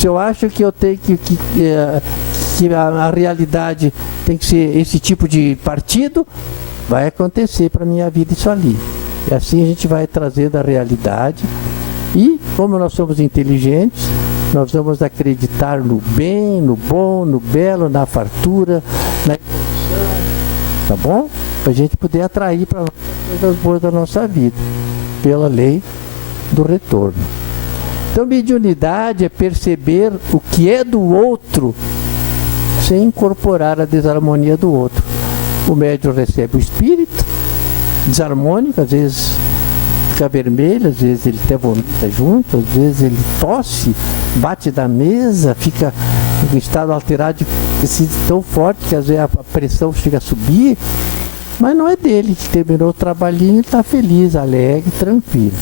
Se eu acho que eu tenho que a realidade tem que ser esse tipo de partido, vai acontecer para a minha vida isso ali. E assim a gente vai trazendo a realidade. E como nós somos inteligentes, nós vamos acreditar no bem, no bom, no belo, na fartura, na evolução, tá bom? Para a gente poder atrair para nós as coisas boas da nossa vida, pela lei do retorno. Então, mediunidade é perceber o que é do outro sem incorporar a desarmonia do outro. O médium recebe o espírito desarmônico, às vezes fica vermelho, às vezes ele até vomita junto, às vezes ele tosse, bate da mesa, fica em estado alterado tão forte que às vezes a pressão chega a subir, mas não é dele, que terminou o trabalhinho e está feliz, alegre, tranquilo.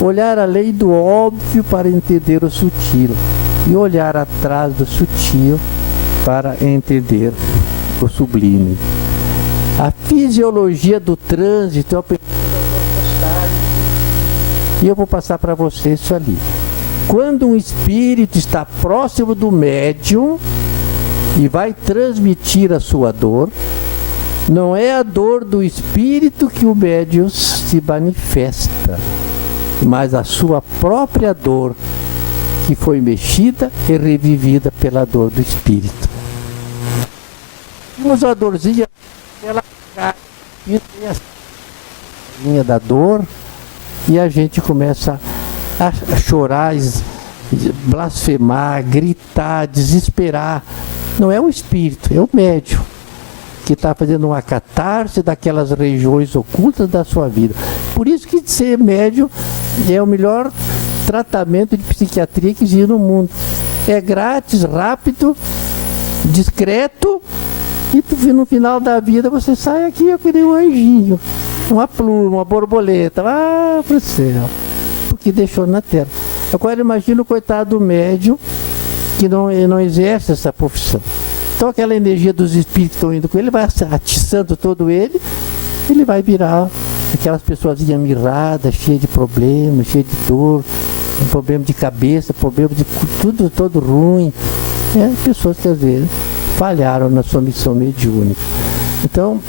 Olhar além do óbvio para entender o sutil e olhar atrás do sutil para entender o sublime. A fisiologia do trânsito é o e eu vou passar para vocês isso ali. Quando um espírito está próximo do médium e vai transmitir a sua dor, não é a dor do espírito que o médium se manifesta, mas a sua própria dor, que foi mexida e revivida pela dor do espírito. Temos uma dorzinha, ela cai, e tem a linha da dor, e a gente começa a chorar, blasfemar, gritar, desesperar. Não é o espírito, é o médium que está fazendo uma catarse daquelas regiões ocultas da sua vida. Por isso que ser médium é o melhor tratamento de psiquiatria que existe no mundo. É grátis, rápido, discreto, e no final da vida você sai aqui, eu queria um anjinho, uma pluma, uma borboleta, para o céu, porque deixou na terra. Agora imagina o coitado do médium que não exerce essa profissão. Então aquela energia dos espíritos que estão indo com ele, vai atiçando todo ele vai virar aquelas pessoas mirradas, cheias de problemas, cheias de dor, problema de cabeça, problema de tudo todo ruim. Pessoas que às vezes falharam na sua missão mediúnica. Então,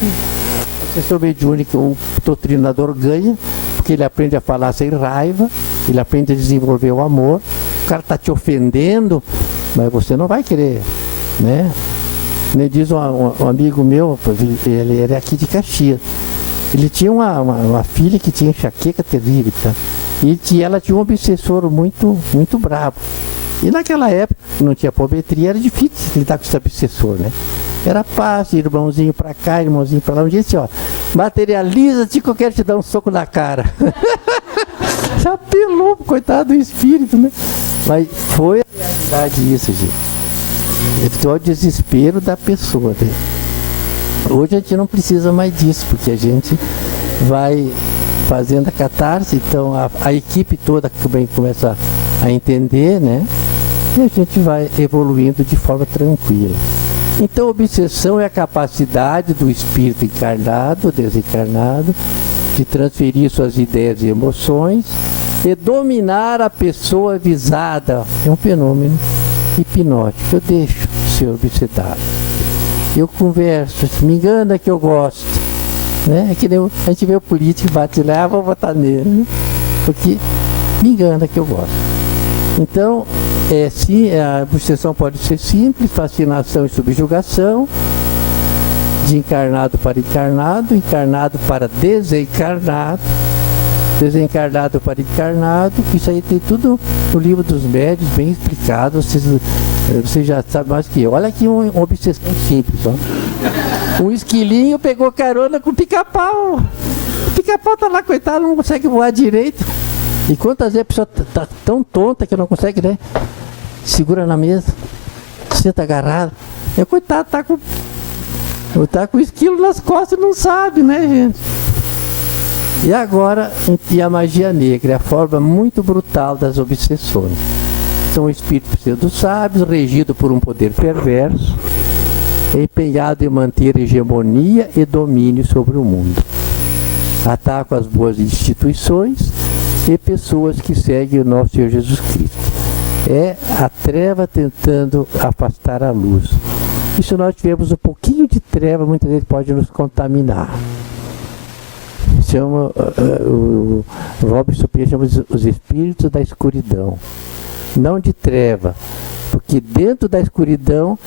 a missão mediúnica, o doutrinador ganha, porque ele aprende a falar sem raiva, ele aprende a desenvolver o amor. O cara está te ofendendo, mas você não vai querer, né? Me diz um amigo meu, ele era aqui de Caxias. Ele tinha uma filha que tinha enxaqueca terrível, tá? E ela tinha um obsessor muito, muito bravo. E naquela época, não tinha apometria, era difícil lidar com esse obsessor, né? Era fácil, irmãozinho pra cá, irmãozinho pra lá. Um dia assim, ó, materializa-te que eu quero te dar um soco na cara. Já apelou, coitado do espírito, né? Mas foi a realidade isso, gente. É o desespero da pessoa, né? Hoje a gente não precisa mais disso, porque a gente vai fazendo a catarse, então a equipe toda também começa a entender, né? E a gente vai evoluindo de forma tranquila. Então, obsessão é a capacidade do espírito encarnado, desencarnado, de transferir suas ideias e emoções e dominar a pessoa visada. É um fenômeno hipnótico. Eu deixo ser obsedado. Eu converso, me engana que eu gosto. Né? É que nem a gente vê o político bate lá, vou votar nele. Né? Porque me engana que eu gosto. Então, sim, a obsessão pode ser simples, fascinação e subjugação, de encarnado para encarnado, encarnado para desencarnado, desencarnado para encarnado. Isso aí tem tudo no livro dos médiuns, bem explicado, você já sabe mais que eu. Olha aqui uma obsessão simples, ó. Um esquilinho pegou carona com o pica-pau. O pica-pau tá lá, coitado, não consegue voar direito. E quantas vezes a pessoa tá tão tonta que não consegue, né? Segura na mesa, senta agarrado. E o coitado tá com Está com o esquilo nas costas e não sabe, né, gente? E agora, e a magia negra é a forma muito brutal das obsessões. São espíritos pseudo-sábios, regidos por um poder perverso, empenhado em manter hegemonia e domínio sobre o mundo. Atacam as boas instituições e pessoas que seguem o nosso Senhor Jesus Cristo. É a treva tentando afastar a luz. E se nós tivermos um pouquinho de treva, muitas vezes pode nos contaminar. Chama, o Robson Pinheiro chama os espíritos da escuridão, não de treva, porque dentro da escuridão,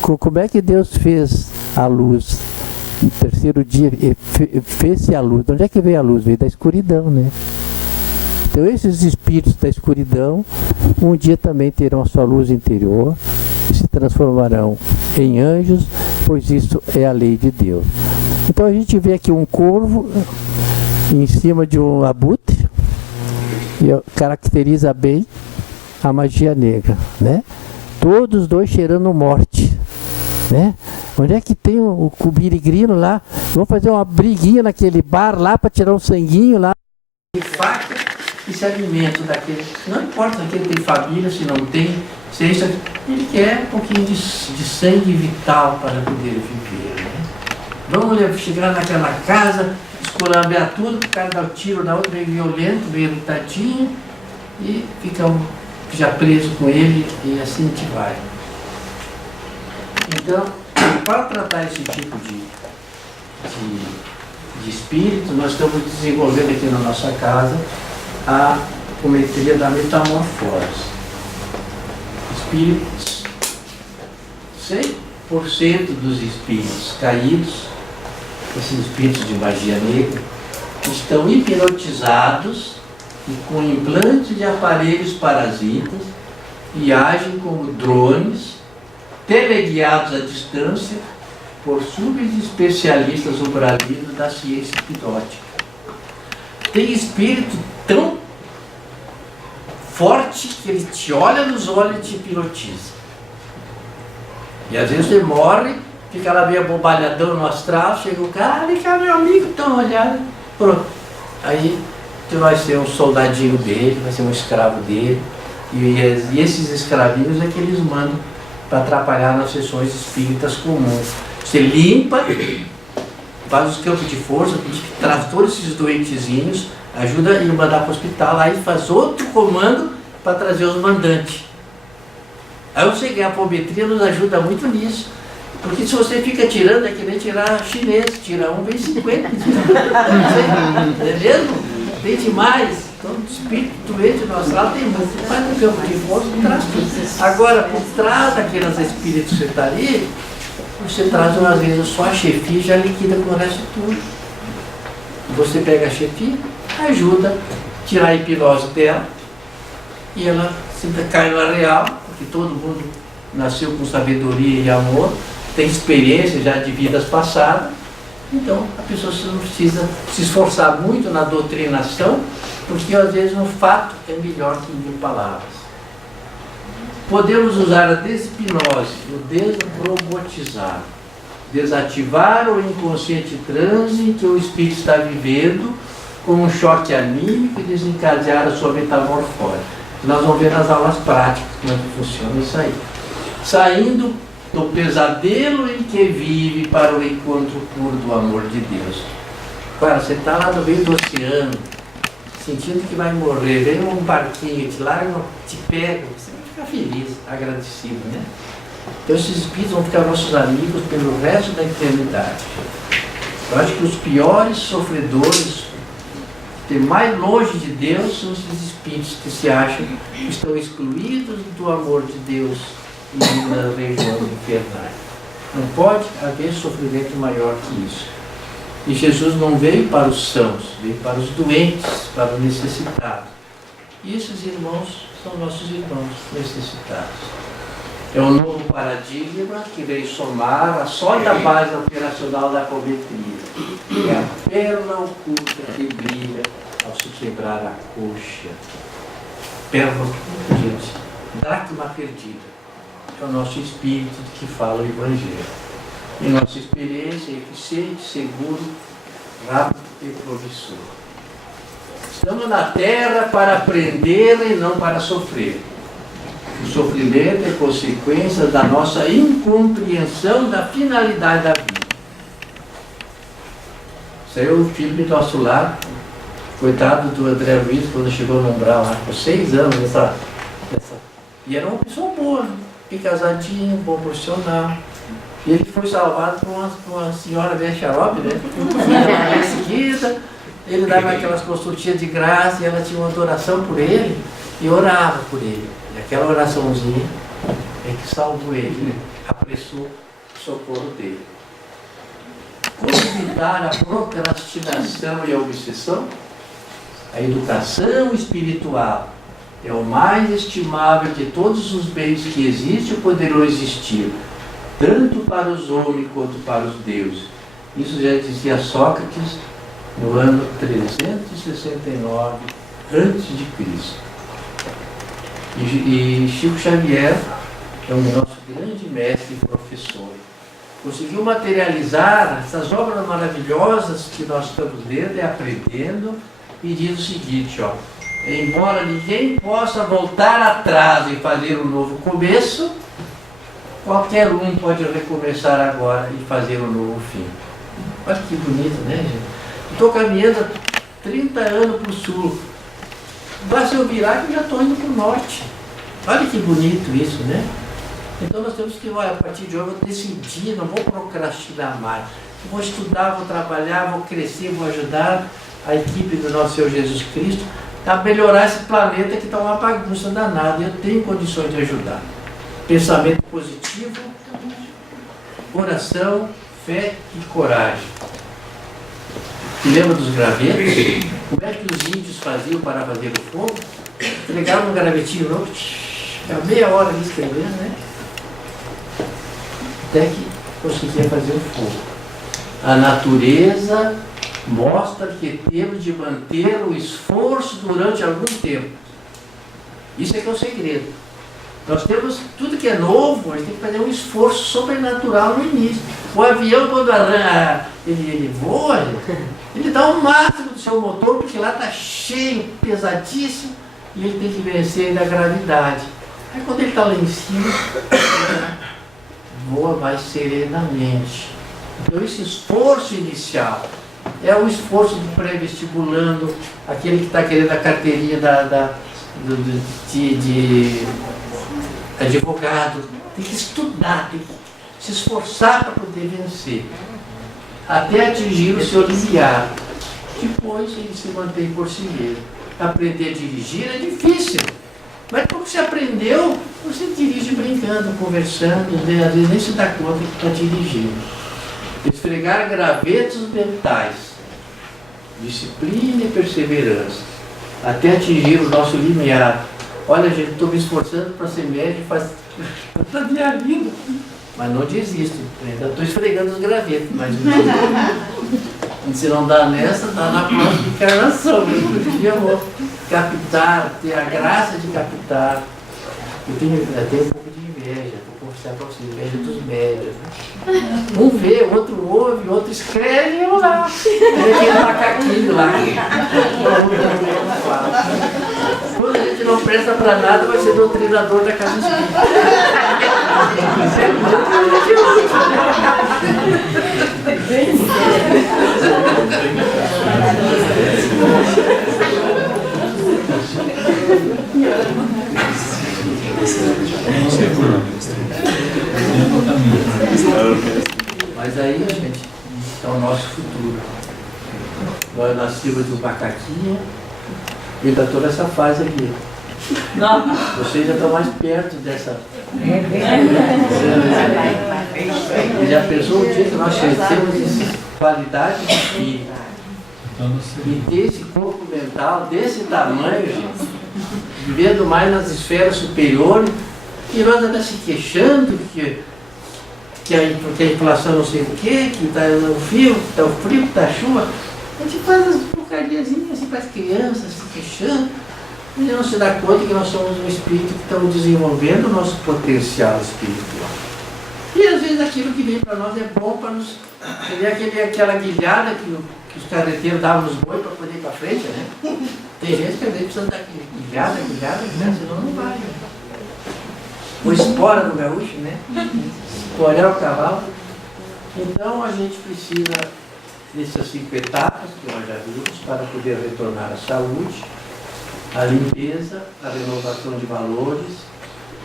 como é que Deus fez a luz? No terceiro dia fez-se a luz. De onde é que veio a luz? Veio da escuridão, né? Então esses espíritos da escuridão um dia também terão a sua luz interior e se transformarão em anjos, pois isso é a lei de Deus. Então a gente vê aqui um corvo em cima de um abutre, e caracteriza bem a magia negra, né? Todos os dois cheirando morte, né? Onde é que tem o biriguino lá? Vamos fazer uma briguinha naquele bar lá para tirar um sanguinho lá. De faca e se alimenta daquele. Não importa se ele tem família, se não tem, se é isso, ele quer um pouquinho de sangue vital para poder viver, né? Vamos chegar naquela casa, esculambear tudo, o cara dá o tiro na outra, meio violento, meio irritadinho, e fica já preso com ele, e assim a gente vai. Então, para tratar esse tipo de espírito, nós estamos desenvolvendo aqui na nossa casa a apometria da metamorfose. Espíritos, 100% dos espíritos caídos, esses espíritos de magia negra, estão hipnotizados e com implantes de aparelhos parasitas e agem como drones teleguiados à distância por subespecialistas umbrais da ciência hipnótica. Tem espírito tão forte que ele te olha nos olhos e te hipnotiza. E às vezes você morre, fica lá meio abobalhadão no astral, chega o cara, vem cá, meu amigo, tão olhando, pronto. Aí tu vai ser um soldadinho dele, vai ser um escravo dele, e esses escravinhos é que eles mandam para atrapalhar nas sessões espíritas comuns. Você limpa, faz os campos de força, traz todos esses doentezinhos, ajuda a mandar para o hospital, aí faz outro comando para trazer os mandantes. Aí você ganhar a apometria nos ajuda muito nisso. Porque se você fica tirando, é que nem tirar chinês, tira um, vem 50. É mesmo? Tem demais. Então, espírito doente no astral tem muito. Mas no campo de força traz tudo. Agora, por trás daqueles espíritos que você está ali, você traz umas vezes só a chefia e já liquida com o resto tudo. Você pega a chefia, ajuda a tirar a hipnose dela e ela sempre cai na real, porque todo mundo nasceu com sabedoria e amor, tem experiência já de vidas passadas, então a pessoa não precisa se esforçar muito na doutrinação, porque às vezes um fato é melhor que 1000 palavras. Podemos usar a deshipnose, o desrobotizar, desativar o inconsciente transe em que o espírito está vivendo, como um choque anímico e desencadear a sua metamorfose. Nós vamos ver nas aulas práticas como é que funciona isso aí. Saindo do pesadelo em que vive para o encontro puro do amor de Deus. Cara, você está lá no meio do oceano, sentindo que vai morrer, vem um barquinho, te larga, te pega, você vai ficar feliz, agradecido, né? Então esses espíritos vão ficar nossos amigos pelo resto da eternidade. Eu acho que os piores sofredores, que mais longe de Deus, são esses espíritos que se acham que estão excluídos do amor de Deus e nas regiões infernais. Não pode haver sofrimento maior que isso. E Jesus não veio para os sãos, veio para os doentes, para os necessitados. E esses irmãos são nossos irmãos necessitados. É um novo paradigma que veio somar a sólida base operacional da apometria. É a pérola oculta que brilha ao se quebrar a coxa. Pérola oculta, gente. Dracma perdida. É o nosso espírito que fala o Evangelho. em nossa experiência, eficiente, seguro, rápido e promissor. Estamos na Terra para aprender e não para sofrer. O sofrimento é consequência da nossa incompreensão da finalidade da vida. Saiu o filho do nosso lado, coitado do André Luiz, quando chegou no umbral lá, com 6 anos, e era uma pessoa boa, bem casadinho, bom profissional. E ele foi salvado por uma senhora bem xarope, né? Em seguida, ele dava aquelas consultinhas de graça e ela tinha uma adoração por ele e orava por ele. E aquela oraçãozinha é que salvou ele, apressou o socorro dele. Como evitar a procrastinação e a obsessão? A educação espiritual é o mais estimável de todos os bens que existem ou poderão existir, tanto para os homens quanto para os deuses. Isso já dizia Sócrates no ano 369 a.C. E Chico Xavier é o nosso grande mestre e professor. Conseguiu materializar essas obras maravilhosas que nós estamos lendo e aprendendo, e diz o seguinte, ó: embora ninguém possa voltar atrás e fazer um novo começo, qualquer um pode recomeçar agora e fazer um novo fim. Olha que bonito, né, gente? Estou caminhando há 30 anos para o sul. Basta eu virar que eu já estou indo para o norte. Olha que bonito isso, né? Então nós temos que, olha, a partir de hoje eu vou decidir, não vou procrastinar mais. Vou estudar, vou trabalhar, vou crescer, vou ajudar a equipe do nosso Senhor Jesus Cristo a melhorar esse planeta que está uma bagunça danada. Eu tenho condições de ajudar. Pensamento positivo, oração, fé e coragem. E lembra dos gravetos? Como é que os índios faziam para fazer o fogo? Pegavam um gravetinho novo, ficava meia hora ali escrevendo, né? Até que conseguia fazer o fogo. A natureza mostra que temos de manter o esforço durante algum tempo. Isso é que é o segredo. Nós temos, tudo que é novo, a gente tem que fazer um esforço sobrenatural no início. O avião, quando ele voa, ele dá o máximo do seu motor, porque lá está cheio, pesadíssimo, e ele tem que vencer ainda a gravidade. Aí quando ele está lá em cima, voa mais serenamente. Então esse esforço inicial é o esforço do pré-vestibulando, aquele que está querendo a carteirinha de advogado, tem que estudar, tem que se esforçar para poder vencer, até atingir o seu limiar. Depois ele se mantém por si mesmo. Aprender a dirigir é difícil, mas como você aprendeu, você dirige brincando, conversando, às vezes nem se dá conta que está dirigindo. Esfregar gravetos mentais, disciplina e perseverança, até atingir o nosso limiar. Olha, gente, estou me esforçando para ser médico para a minha vida, mas não desisto, ainda estou esfregando os gravetos, mas se não dá nessa, dá na próxima encarnação. Eu vou captar, ter a graça de captar. Eu tenho um pouco de inveja, vou confessar para vocês, inveja dos médios. Um vê, o outro ouve, o outro escreve e eu lá. Tem aquele macaquinho lá. Quando a gente não presta para nada, vai ser doutrinador da casa espírita. Mas aí, gente, é o nosso futuro. Nós nascemos do macaquinho e da toda essa fase aqui. Vocês já estão mais perto dessa. Já pensou o dia que nós crescemos qualidade de espírito e ter esse corpo mental desse tamanho, gente, vivendo mais nas esferas superiores, e nós ainda se queixando que a inflação não sei o quê, que está o frio, que está o frio, que está a chuva. A gente faz as porcariazinhas assim para as crianças, se queixando, e não se dá conta que nós somos um espírito que estamos desenvolvendo o nosso potencial espiritual. E às vezes aquilo que vem para nós é bom para nos... Seria aquela guilhada que os carreteiros davam nos bois para poder ir para frente, né? Tem gente que às vezes precisa dar guilhada, né? Senão não vai. Né? Ou espora do gaúcho, né? Esporar o cavalo. Então a gente precisa dessas 5 etapas que nós já vimos para poder retornar à saúde, a limpeza, a renovação de valores,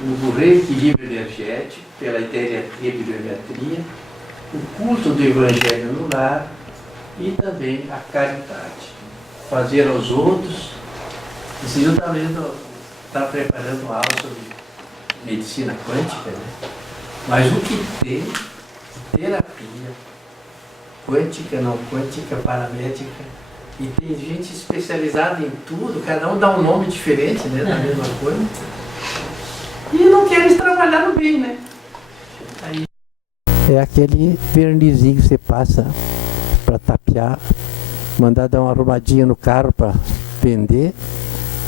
o reequilíbrio energético pela geriatria e biometria, o culto do Evangelho no lar e também a caridade. Fazer aos outros. Esse dia eu estava preparando uma aula sobre medicina quântica, né? Mas o que tem de terapia, quântica, não quântica, paramédica, e tem gente especializada em tudo, cada um dá um nome diferente, né, da mesma coisa, e não querem trabalhar no bem, né? Aí... É aquele vernizinho que você passa para tapear, mandar dar uma arrumadinha no carro para vender,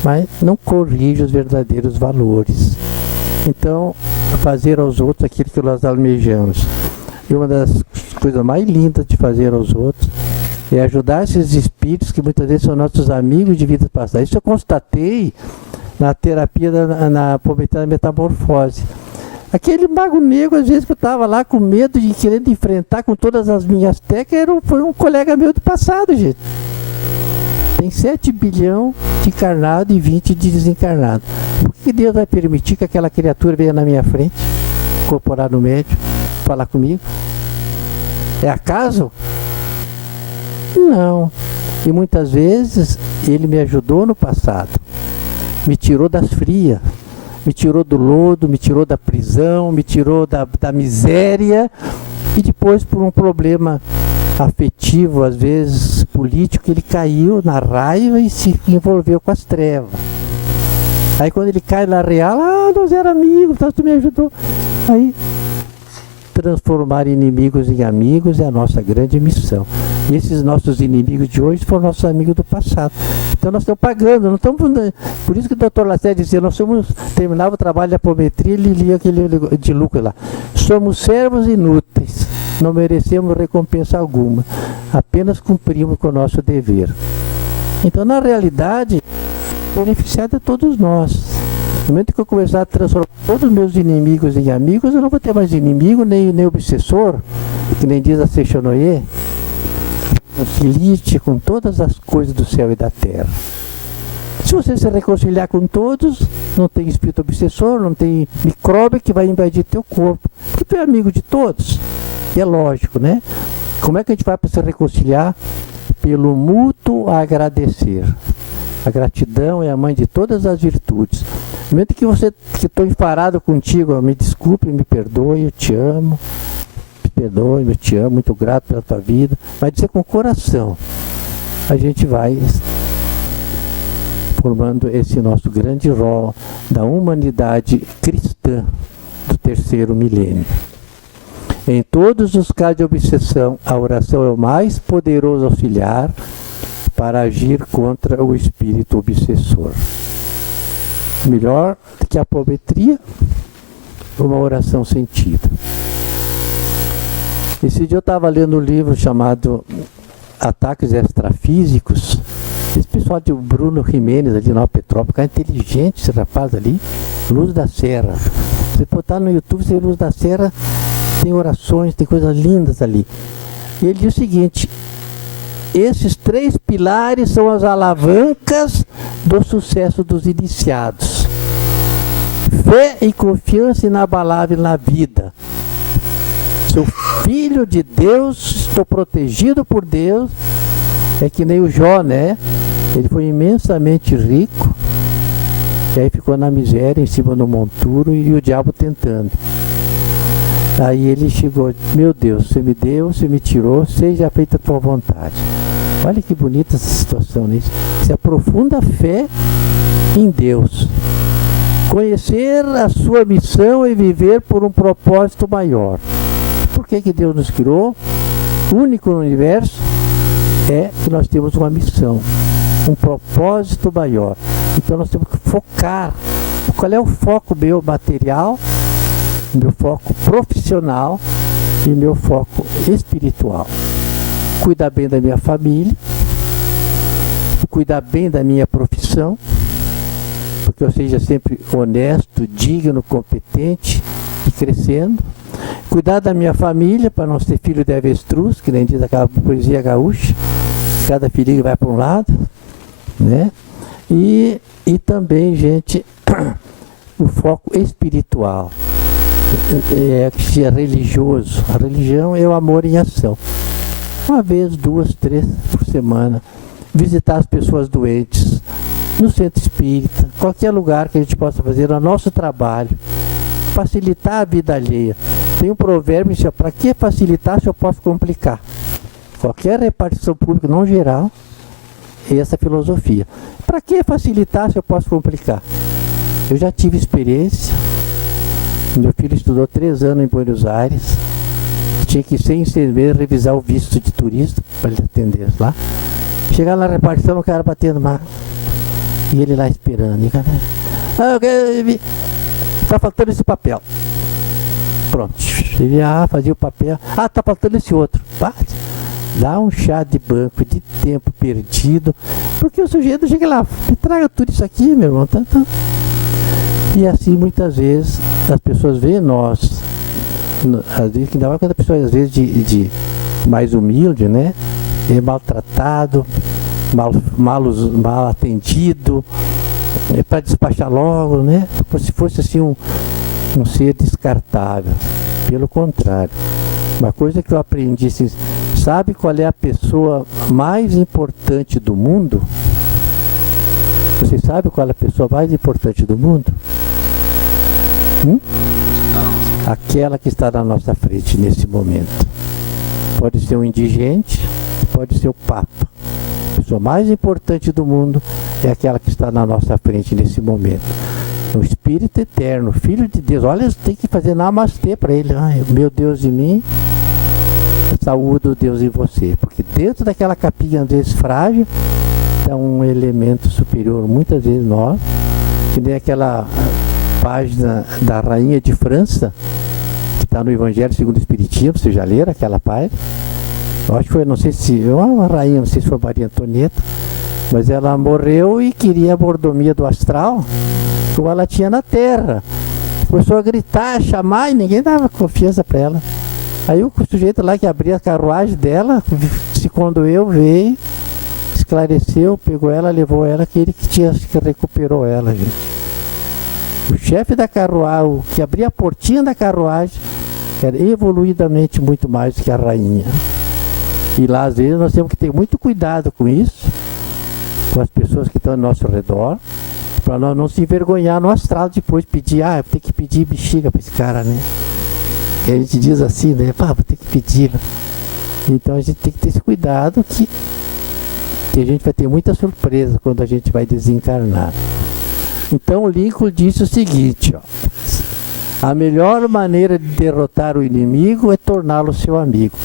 mas não corrige os verdadeiros valores. Então, fazer aos outros aquilo que nós almejamos. E uma das coisas mais lindas de fazer aos outros é ajudar esses espíritos que muitas vezes são nossos amigos de vidas passadas. Isso eu constatei na terapia na apometria da metamorfose. Aquele mago negro, às vezes que eu estava lá com medo de querendo enfrentar com todas as minhas técnicas, foi um colega meu do passado, gente. Tem 7 bilhões de encarnado e 20 de desencarnado. Por que Deus vai permitir que aquela criatura venha na minha frente, incorporar no médium, falar comigo? É acaso? Não. E muitas vezes ele me ajudou no passado. Me tirou das frias, me tirou do lodo, me tirou da prisão, me tirou da miséria. E depois, por um problema afetivo, às vezes político, ele caiu na raiva e se envolveu com as trevas. Aí quando ele cai na real, nós éramos amigos, então tu me ajudou. Aí transformar inimigos em amigos é a nossa grande missão. E esses nossos inimigos de hoje foram nossos amigos do passado. Então nós estamos pagando, não estamos... Por isso que o Dr. Lacerda dizia, nós terminava o trabalho de apometria, ele lia aquele de Lucas lá. Somos servos inúteis, não merecemos recompensa alguma, apenas cumprimos com o nosso dever. Então, na realidade, beneficiado é todos nós. No momento que eu começar a transformar todos os meus inimigos em amigos, eu não vou ter mais inimigo, nem obsessor, que nem diz a Seixonoye, que lide com todas as coisas do céu e da terra. Se você se reconciliar com todos, não tem espírito obsessor, não tem micróbio que vai invadir teu corpo, porque tu é amigo de todos. E é lógico, né? Como é que a gente vai para se reconciliar? Pelo mútuo agradecer. A gratidão é a mãe de todas as virtudes. No momento que estou enfarado contigo, me desculpe, me perdoe, eu te amo. Me perdoe, eu te amo, muito grato pela tua vida. Vai dizer com o coração. A gente vai formando esse nosso grande rol da humanidade cristã do 3º milênio. Em todos os casos de obsessão, a oração é o mais poderoso auxiliar para agir contra o espírito obsessor. Melhor que a apometria, uma oração sentida. Esse dia eu estava lendo um livro chamado Ataques Extrafísicos. Esse pessoal de Bruno Jimenez ali na Petrópolis, cara inteligente esse rapaz ali, Luz da Serra. Você botar no YouTube, você vê Luz da Serra, tem orações, tem coisas lindas ali. E ele diz o seguinte: esses 3 pilares são as alavancas do sucesso dos iniciados. Fé e confiança inabalável na vida. Sou filho de Deus, estou protegido por Deus. É que nem o Jó, né? Ele foi imensamente rico, e aí ficou na miséria, em cima do monturo, e o diabo tentando. Aí ele chegou, meu Deus, você me deu, você me tirou, seja feita a tua vontade. Olha que bonita essa situação, né? Se aprofunda a fé em Deus. Conhecer a sua missão e viver por um propósito maior. Por que Deus nos criou? Único no universo é que nós temos uma missão, um propósito maior. Então nós temos que focar. Qual é o foco meu material? Meu foco profissional e meu foco espiritual. Cuidar bem da minha família, cuidar bem da minha profissão, porque eu seja sempre honesto, digno, competente e crescendo. Cuidar da minha família, para não ser filho de avestruz, que nem diz aquela poesia gaúcha, cada filhinho vai para um lado, né? E também, gente, o foco espiritual, que é religioso. A religião é o amor em ação. Uma vez, 2, 3 por semana, visitar as pessoas doentes, no centro espírita, qualquer lugar que a gente possa fazer, no nosso trabalho, facilitar a vida alheia. Tem um provérbio que diz, para que facilitar se eu posso complicar? Qualquer repartição pública, não geral, é essa filosofia. Para que facilitar se eu posso complicar? Eu já tive experiência. Meu filho estudou 3 anos em Buenos Aires. Tinha que, sem meses, revisar o visto de turista para ele atender lá. Chegar na repartição, o cara batendo mar. E ele lá esperando. Está faltando esse papel. Pronto. Ele fazia o papel. Está faltando esse outro. Dá um chá de banco de tempo perdido. Porque o sujeito chega lá, me traga tudo isso aqui, meu irmão. E assim, muitas vezes, as pessoas veem nós. Às vezes, ainda mais quando a pessoa, às vezes, de mais humilde, né? É maltratado, mal atendido, para despachar logo, né? Como se fosse assim um ser descartável. Pelo contrário. Uma coisa que eu aprendi, assim, sabe qual é a pessoa mais importante do mundo? Você sabe qual é a pessoa mais importante do mundo? Aquela que está na nossa frente nesse momento. Pode ser um indigente, pode ser o Papa. A pessoa mais importante do mundo é aquela que está na nossa frente nesse momento. O Espírito Eterno, Filho de Deus. Olha, tem que fazer namastê para ele. Ai, meu Deus em mim, saúdo Deus em você. Porque dentro daquela capinha, às vezes frágil, está um elemento superior, muitas vezes nós, que nem aquela página da Rainha de França, que está no Evangelho segundo o Espiritismo. Vocês já leram aquela página? Eu acho que foi, não sei se, uma rainha, não sei se foi Maria Antonieta, mas ela morreu e queria a mordomia do astral, como ela tinha na Terra. Começou a gritar, a chamar, e ninguém dava confiança para ela. Aí o sujeito lá que abria a carruagem dela, se condoeu, veio, esclareceu, pegou ela, levou ela, aquele que recuperou ela, gente. O chefe da carruagem, o que abria a portinha da carruagem, era evoluidamente muito mais do que a rainha. E lá, às vezes, nós temos que ter muito cuidado com isso, com as pessoas que estão ao nosso redor, para nós não se envergonhar no astral depois, pedir, eu tenho que pedir bexiga para esse cara, né? E a gente diz assim, né? Vou ter que pedir. Então a gente tem que ter esse cuidado que a gente vai ter muita surpresa quando a gente vai desencarnar. Então o Lincoln disse o seguinte, a melhor maneira de derrotar o inimigo é torná-lo seu amigo.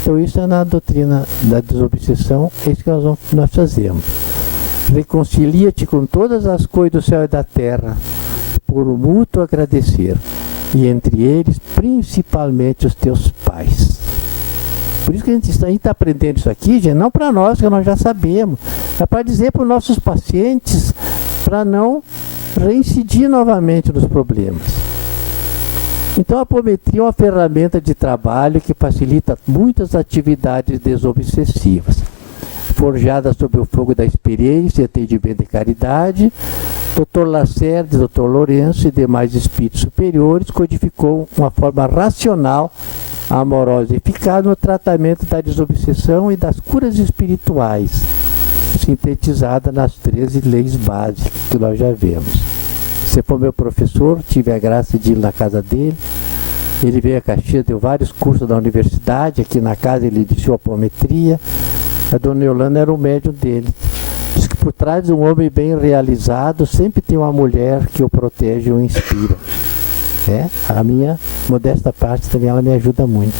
Então isso é na doutrina da desobsessão, é isso que nós fazemos. Reconcilia-te com todas as coisas do céu e da terra, por um mútuo agradecer, e entre eles, principalmente os teus pais. Por isso que a gente está aprendendo isso aqui, gente, não para nós, que nós já sabemos, é para dizer para os nossos pacientes, para não reincidir novamente nos problemas. Então a apometria é uma ferramenta de trabalho que facilita muitas atividades desobsessivas. Forjada sob o fogo da experiência e atendimento de caridade, Dr. Lacerda, Dr. Lourenço e demais espíritos superiores codificou uma forma racional, amorosa e eficaz no tratamento da desobsessão e das curas espirituais, sintetizada nas 13 leis básicas que nós já vemos. Você foi meu professor, tive a graça de ir na casa dele. Ele veio a Caxias, deu vários cursos da universidade. Aqui na casa ele iniciou a apometria. A dona Yolanda era o médium dele. Diz que por trás de um homem bem realizado sempre tem uma mulher que o protege e o inspira. A minha modesta parte também, ela me ajuda muito.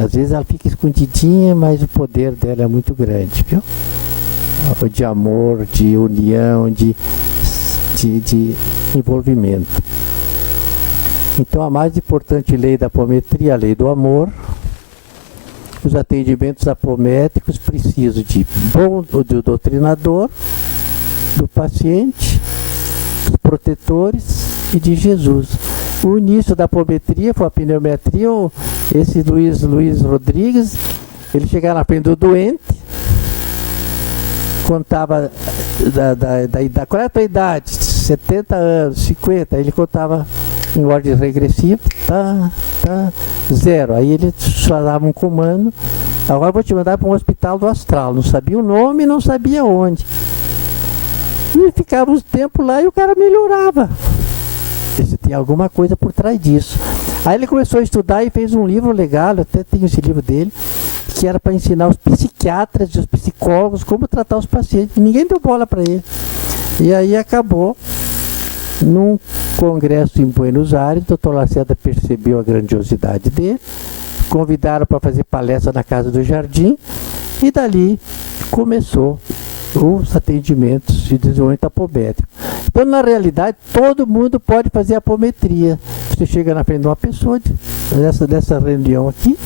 Às vezes ela fica escondidinha, mas o poder dela é muito grande, viu? De amor, de união, de envolvimento. Então a mais importante lei da apometria é a lei do amor. Os atendimentos apométricos precisam do doutrinador, do paciente, dos protetores e de Jesus. O início da apometria foi a pneumetria. Esse Luiz Rodrigues, ele chegava na frente do doente, contava qual é a tua idade? 70 anos, 50, ele contava em ordem regressiva, zero. Aí ele falava um comando: agora eu vou te mandar para um hospital do astral. Não sabia o nome, não sabia onde. E ficava uns tempos lá e o cara melhorava. Tem alguma coisa por trás disso. Aí ele começou a estudar e fez um livro legal, eu até tenho esse livro dele, que era para ensinar os psiquiatras e os psicólogos como tratar os pacientes. E ninguém deu bola para ele. E aí acabou, num congresso em Buenos Aires, o Dr. Lacerda percebeu a grandiosidade dele, convidaram para fazer palestra na Casa do Jardim, e dali começou os atendimentos de desenvolvimento apométrico. Então, na realidade, todo mundo pode fazer apometria. Você chega na frente de uma pessoa, nessa reunião aqui,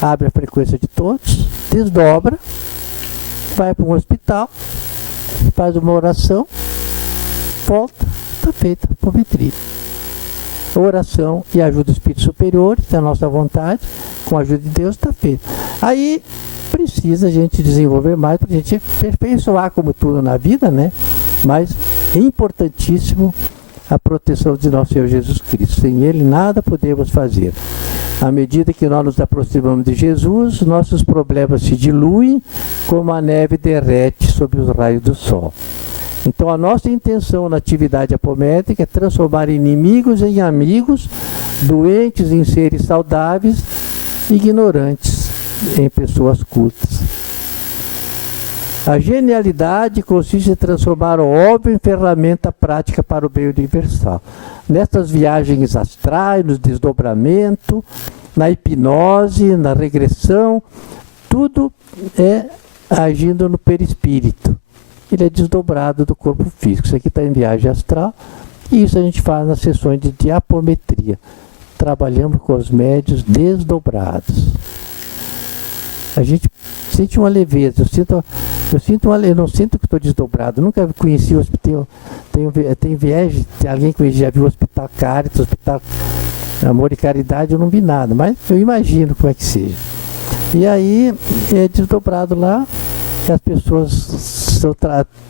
abre a frequência de todos, desdobra, vai para um hospital, faz uma oração, volta, está feita a apometria. Oração e ajuda dos espíritos superiores, da nossa vontade, com a ajuda de Deus, está feita. Aí precisa a gente desenvolver mais para a gente aperfeiçoar, como tudo na vida, né? Mas é importantíssimo a proteção de nosso Senhor Jesus Cristo. Sem Ele nada podemos fazer. À medida que nós nos aproximamos de Jesus, nossos problemas se diluem como a neve derrete sob os raios do sol. Então a nossa intenção na atividade apométrica é transformar inimigos em amigos, doentes em seres saudáveis, ignorantes em pessoas cultas. A genialidade consiste em transformar o óbvio em ferramenta prática para o bem universal. Nessas viagens astrais, no desdobramento, na hipnose, na regressão, tudo é agindo no perispírito. Ele é desdobrado do corpo físico. Isso aqui está em viagem astral, e isso a gente faz nas sessões de apometria. Trabalhamos com os médios desdobrados. A gente sente uma leveza. Eu não sinto que estou desdobrado. Nunca conheci o hospital. Tem viés, alguém que já viu o Hospital Caritas, Hospital Amor e Caridade, eu não vi nada, mas eu imagino como é que seja. E aí é desdobrado lá, e as pessoas são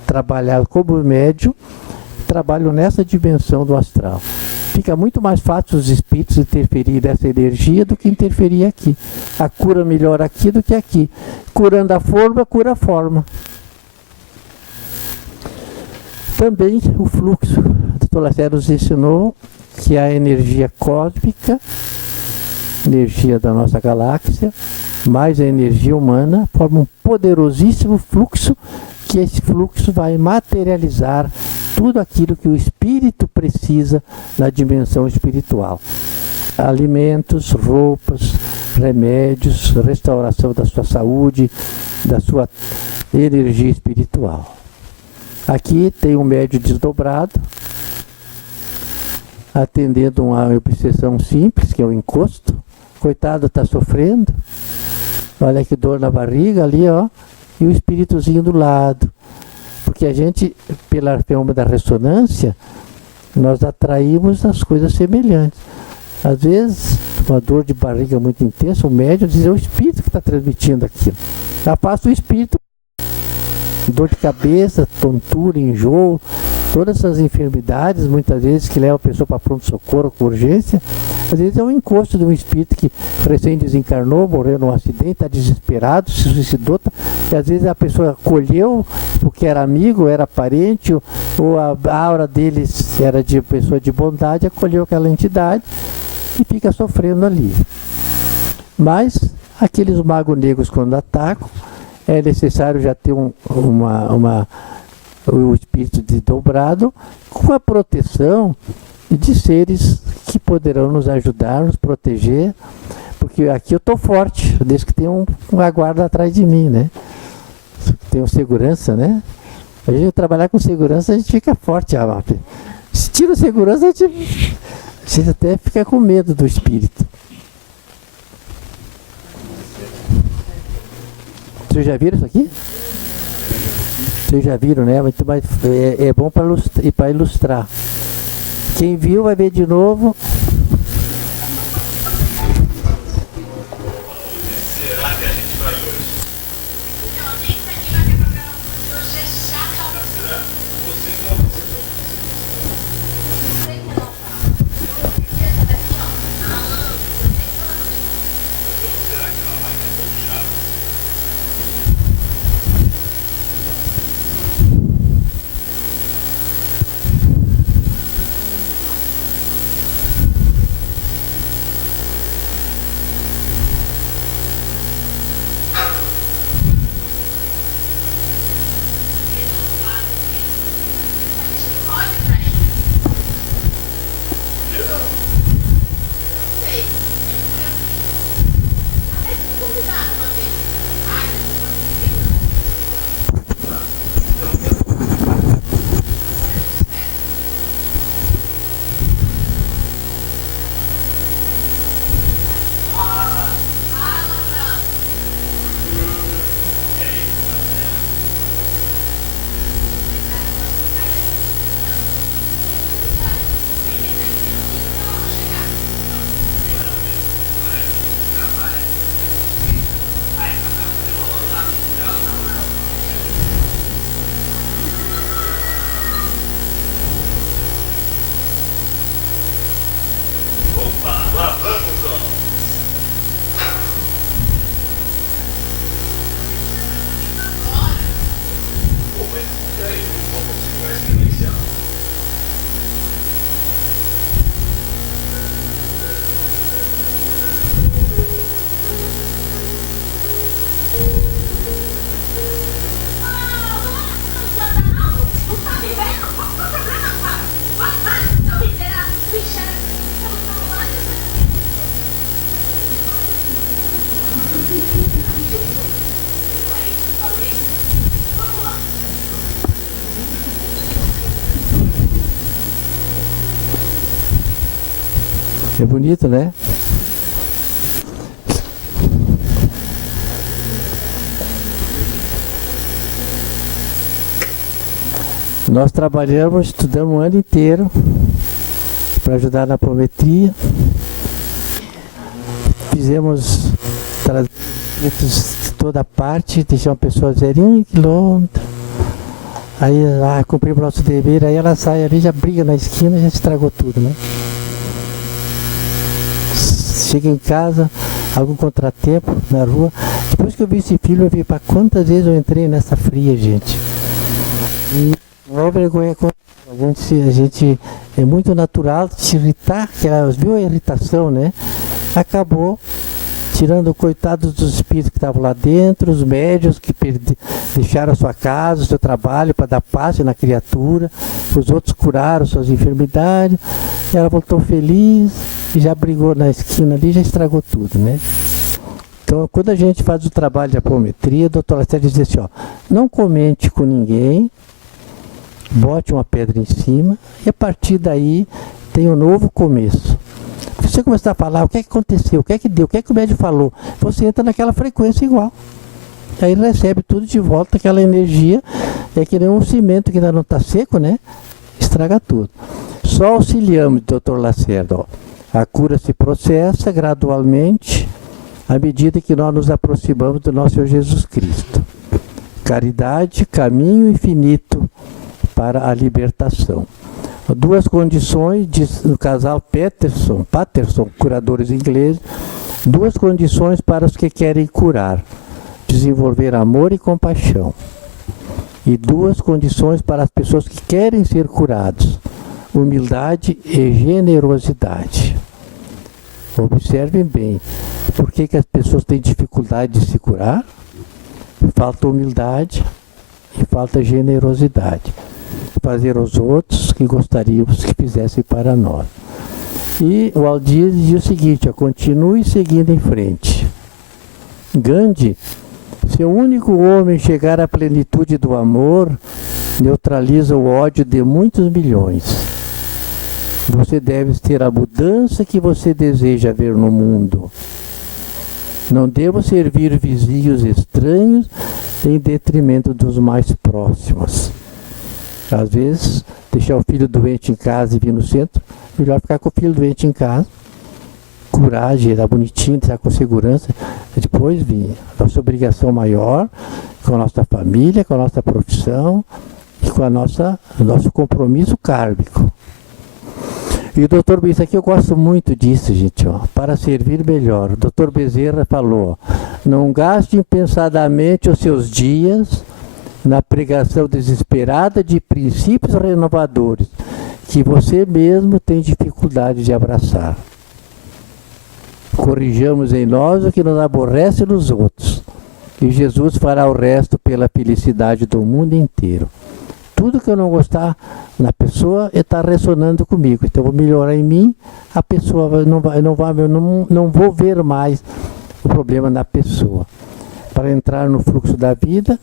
trabalhadas como médium, trabalham nessa dimensão do astral. Fica muito mais fácil os espíritos interferir nessa energia do que interferir aqui. A cura melhor aqui do que aqui. Curando a forma, cura a forma. Também o fluxo. O Dr. Lacerda nos ensinou que a energia cósmica, energia da nossa galáxia, mais a energia humana, forma um poderosíssimo fluxo, que esse fluxo vai materializar tudo aquilo que o espírito precisa na dimensão espiritual. Alimentos, roupas, remédios, restauração da sua saúde, da sua energia espiritual. Aqui tem um médio desdobrado, atendendo uma obsessão simples, que é o encosto. Coitado, está sofrendo. Olha que dor na barriga ali, ó. E o espíritozinho do lado. Porque a gente, pela fenômeno da ressonância, nós atraímos as coisas semelhantes. Às vezes, uma dor de barriga muito intensa, o médium diz: é o espírito que está transmitindo aquilo. Afasta o espírito. Dor de cabeça, tontura, enjoo, todas essas enfermidades, muitas vezes, que levam a pessoa para pronto-socorro com urgência, às vezes é um encosto de um espírito que recém desencarnou, morreu num acidente, está desesperado, se suicidou, e às vezes a pessoa acolheu porque era amigo, era parente, ou a aura deles era de pessoa de bondade, acolheu aquela entidade e fica sofrendo ali. Mas aqueles magos negros, quando atacam, é necessário já ter o espírito desdobrado com a proteção de seres que poderão nos ajudar, nos proteger, porque aqui eu estou forte, desde que tem uma guarda atrás de mim, né? Tem segurança, né? A gente trabalhar com segurança, a gente fica forte, se tira a segurança, Você até fica com medo do espírito. Vocês já viram isso aqui? Vocês já viram, né? Mas é bom para ilustrar. Quem viu vai ver de novo. Será que a gente vai hoje? Então, nem isso aqui vai ter problema com você, saca? Será? Você não. Não sei que não, tá? Eu vi essa daqui, ó. Será que ela vai ter tão chato? Opa, lá vamos, ó. Pô, mas e aí, não consigo mais silenciar? É bonito, né? Nós trabalhamos, estudamos o ano inteiro para ajudar na apometria. Fizemos trajetos de toda parte, deixamos a pessoa 0 quilômetro. Aí cumprimos o nosso dever, aí ela sai ali, já briga na esquina, já estragou tudo, né? Chega em casa, algum contratempo na rua. Depois que eu vi esse filme, eu vi para quantas vezes eu entrei nessa fria, gente. E não é vergonha. A gente é muito natural de se irritar, que ela viu a irritação, né? Acabou tirando coitados dos espíritos que estavam lá dentro, os médios que deixaram a sua casa, o seu trabalho para dar paz na criatura, os outros curaram suas enfermidades, e ela voltou feliz e já brigou na esquina ali, já estragou tudo, né? Então, quando a gente faz o trabalho de apometria, o doutor Lacerda diz assim, ó, não comente com ninguém, bote uma pedra em cima e a partir daí tem um novo começo. Você começar a falar o que é que aconteceu, o que é que deu, o que é que o médium falou, você entra naquela frequência igual. Aí ele recebe tudo de volta, aquela energia, é que nem um cimento que ainda não está seco, né? Estraga tudo. Só auxiliamos, doutor Lacerda, ó. A cura se processa gradualmente à medida que nós nos aproximamos do nosso Senhor Jesus Cristo. Caridade, caminho infinito para a libertação. Duas condições, diz no casal Patterson, curadores ingleses, duas condições para os que querem curar: desenvolver amor e compaixão. E duas condições para as pessoas que querem ser curados: humildade e generosidade. Observem bem, por que as pessoas têm dificuldade de se curar? Falta humildade e falta generosidade. Fazer aos outros que gostaríamos que fizessem para nós. E o Aldir dizia o seguinte, ó, continue seguindo em frente. Gandhi, se o único homem chegar à plenitude do amor, neutraliza o ódio de muitos milhões. Você deve ter a mudança que você deseja ver no mundo. Não devo servir vizinhos estranhos em detrimento dos mais próximos. Às vezes, deixar o filho doente em casa e vir no centro, melhor ficar com o filho doente em casa, curar, gerar bonitinho, estar com segurança, e depois vir. Nossa obrigação maior com a nossa família, com a nossa profissão e com o nosso compromisso kármico. E o Dr. Bezerra, aqui eu gosto muito disso, gente, ó, para servir melhor. O Dr. Bezerra falou, não gaste impensadamente os seus dias na pregação desesperada de princípios renovadores, que você mesmo tem dificuldade de abraçar. Corrijamos em nós o que nos aborrece nos outros, e Jesus fará o resto pela felicidade do mundo inteiro. Tudo que eu não gostar na pessoa está ressonando comigo. Então eu vou melhorar em mim, a pessoa não vou ver mais o problema na pessoa. Para entrar no fluxo da vida,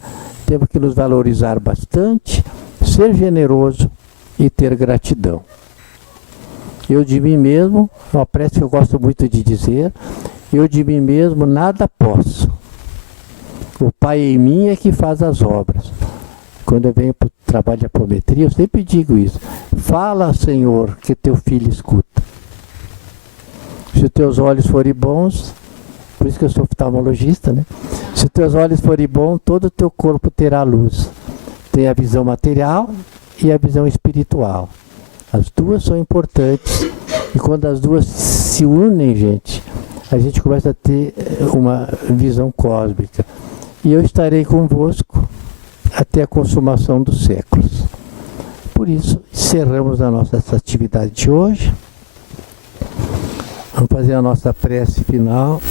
temos que nos valorizar bastante, ser generoso e ter gratidão. Eu de mim mesmo, uma prece que eu gosto muito de dizer, eu de mim mesmo nada posso. O Pai em mim é que faz as obras. Quando eu venho para o trabalho de apometria, eu sempre digo isso. Fala, Senhor, que teu filho escuta. Se os teus olhos forem bons, por isso que eu sou oftalmologista, né? Se os teus olhos forem bons, todo o teu corpo terá luz. Tem a visão material e a visão espiritual. As duas são importantes. E quando as duas se unem, gente, a gente começa a ter uma visão cósmica. E eu estarei convosco até a consumação dos séculos. Por isso, encerramos a nossa atividade de hoje. Vamos fazer a nossa prece final.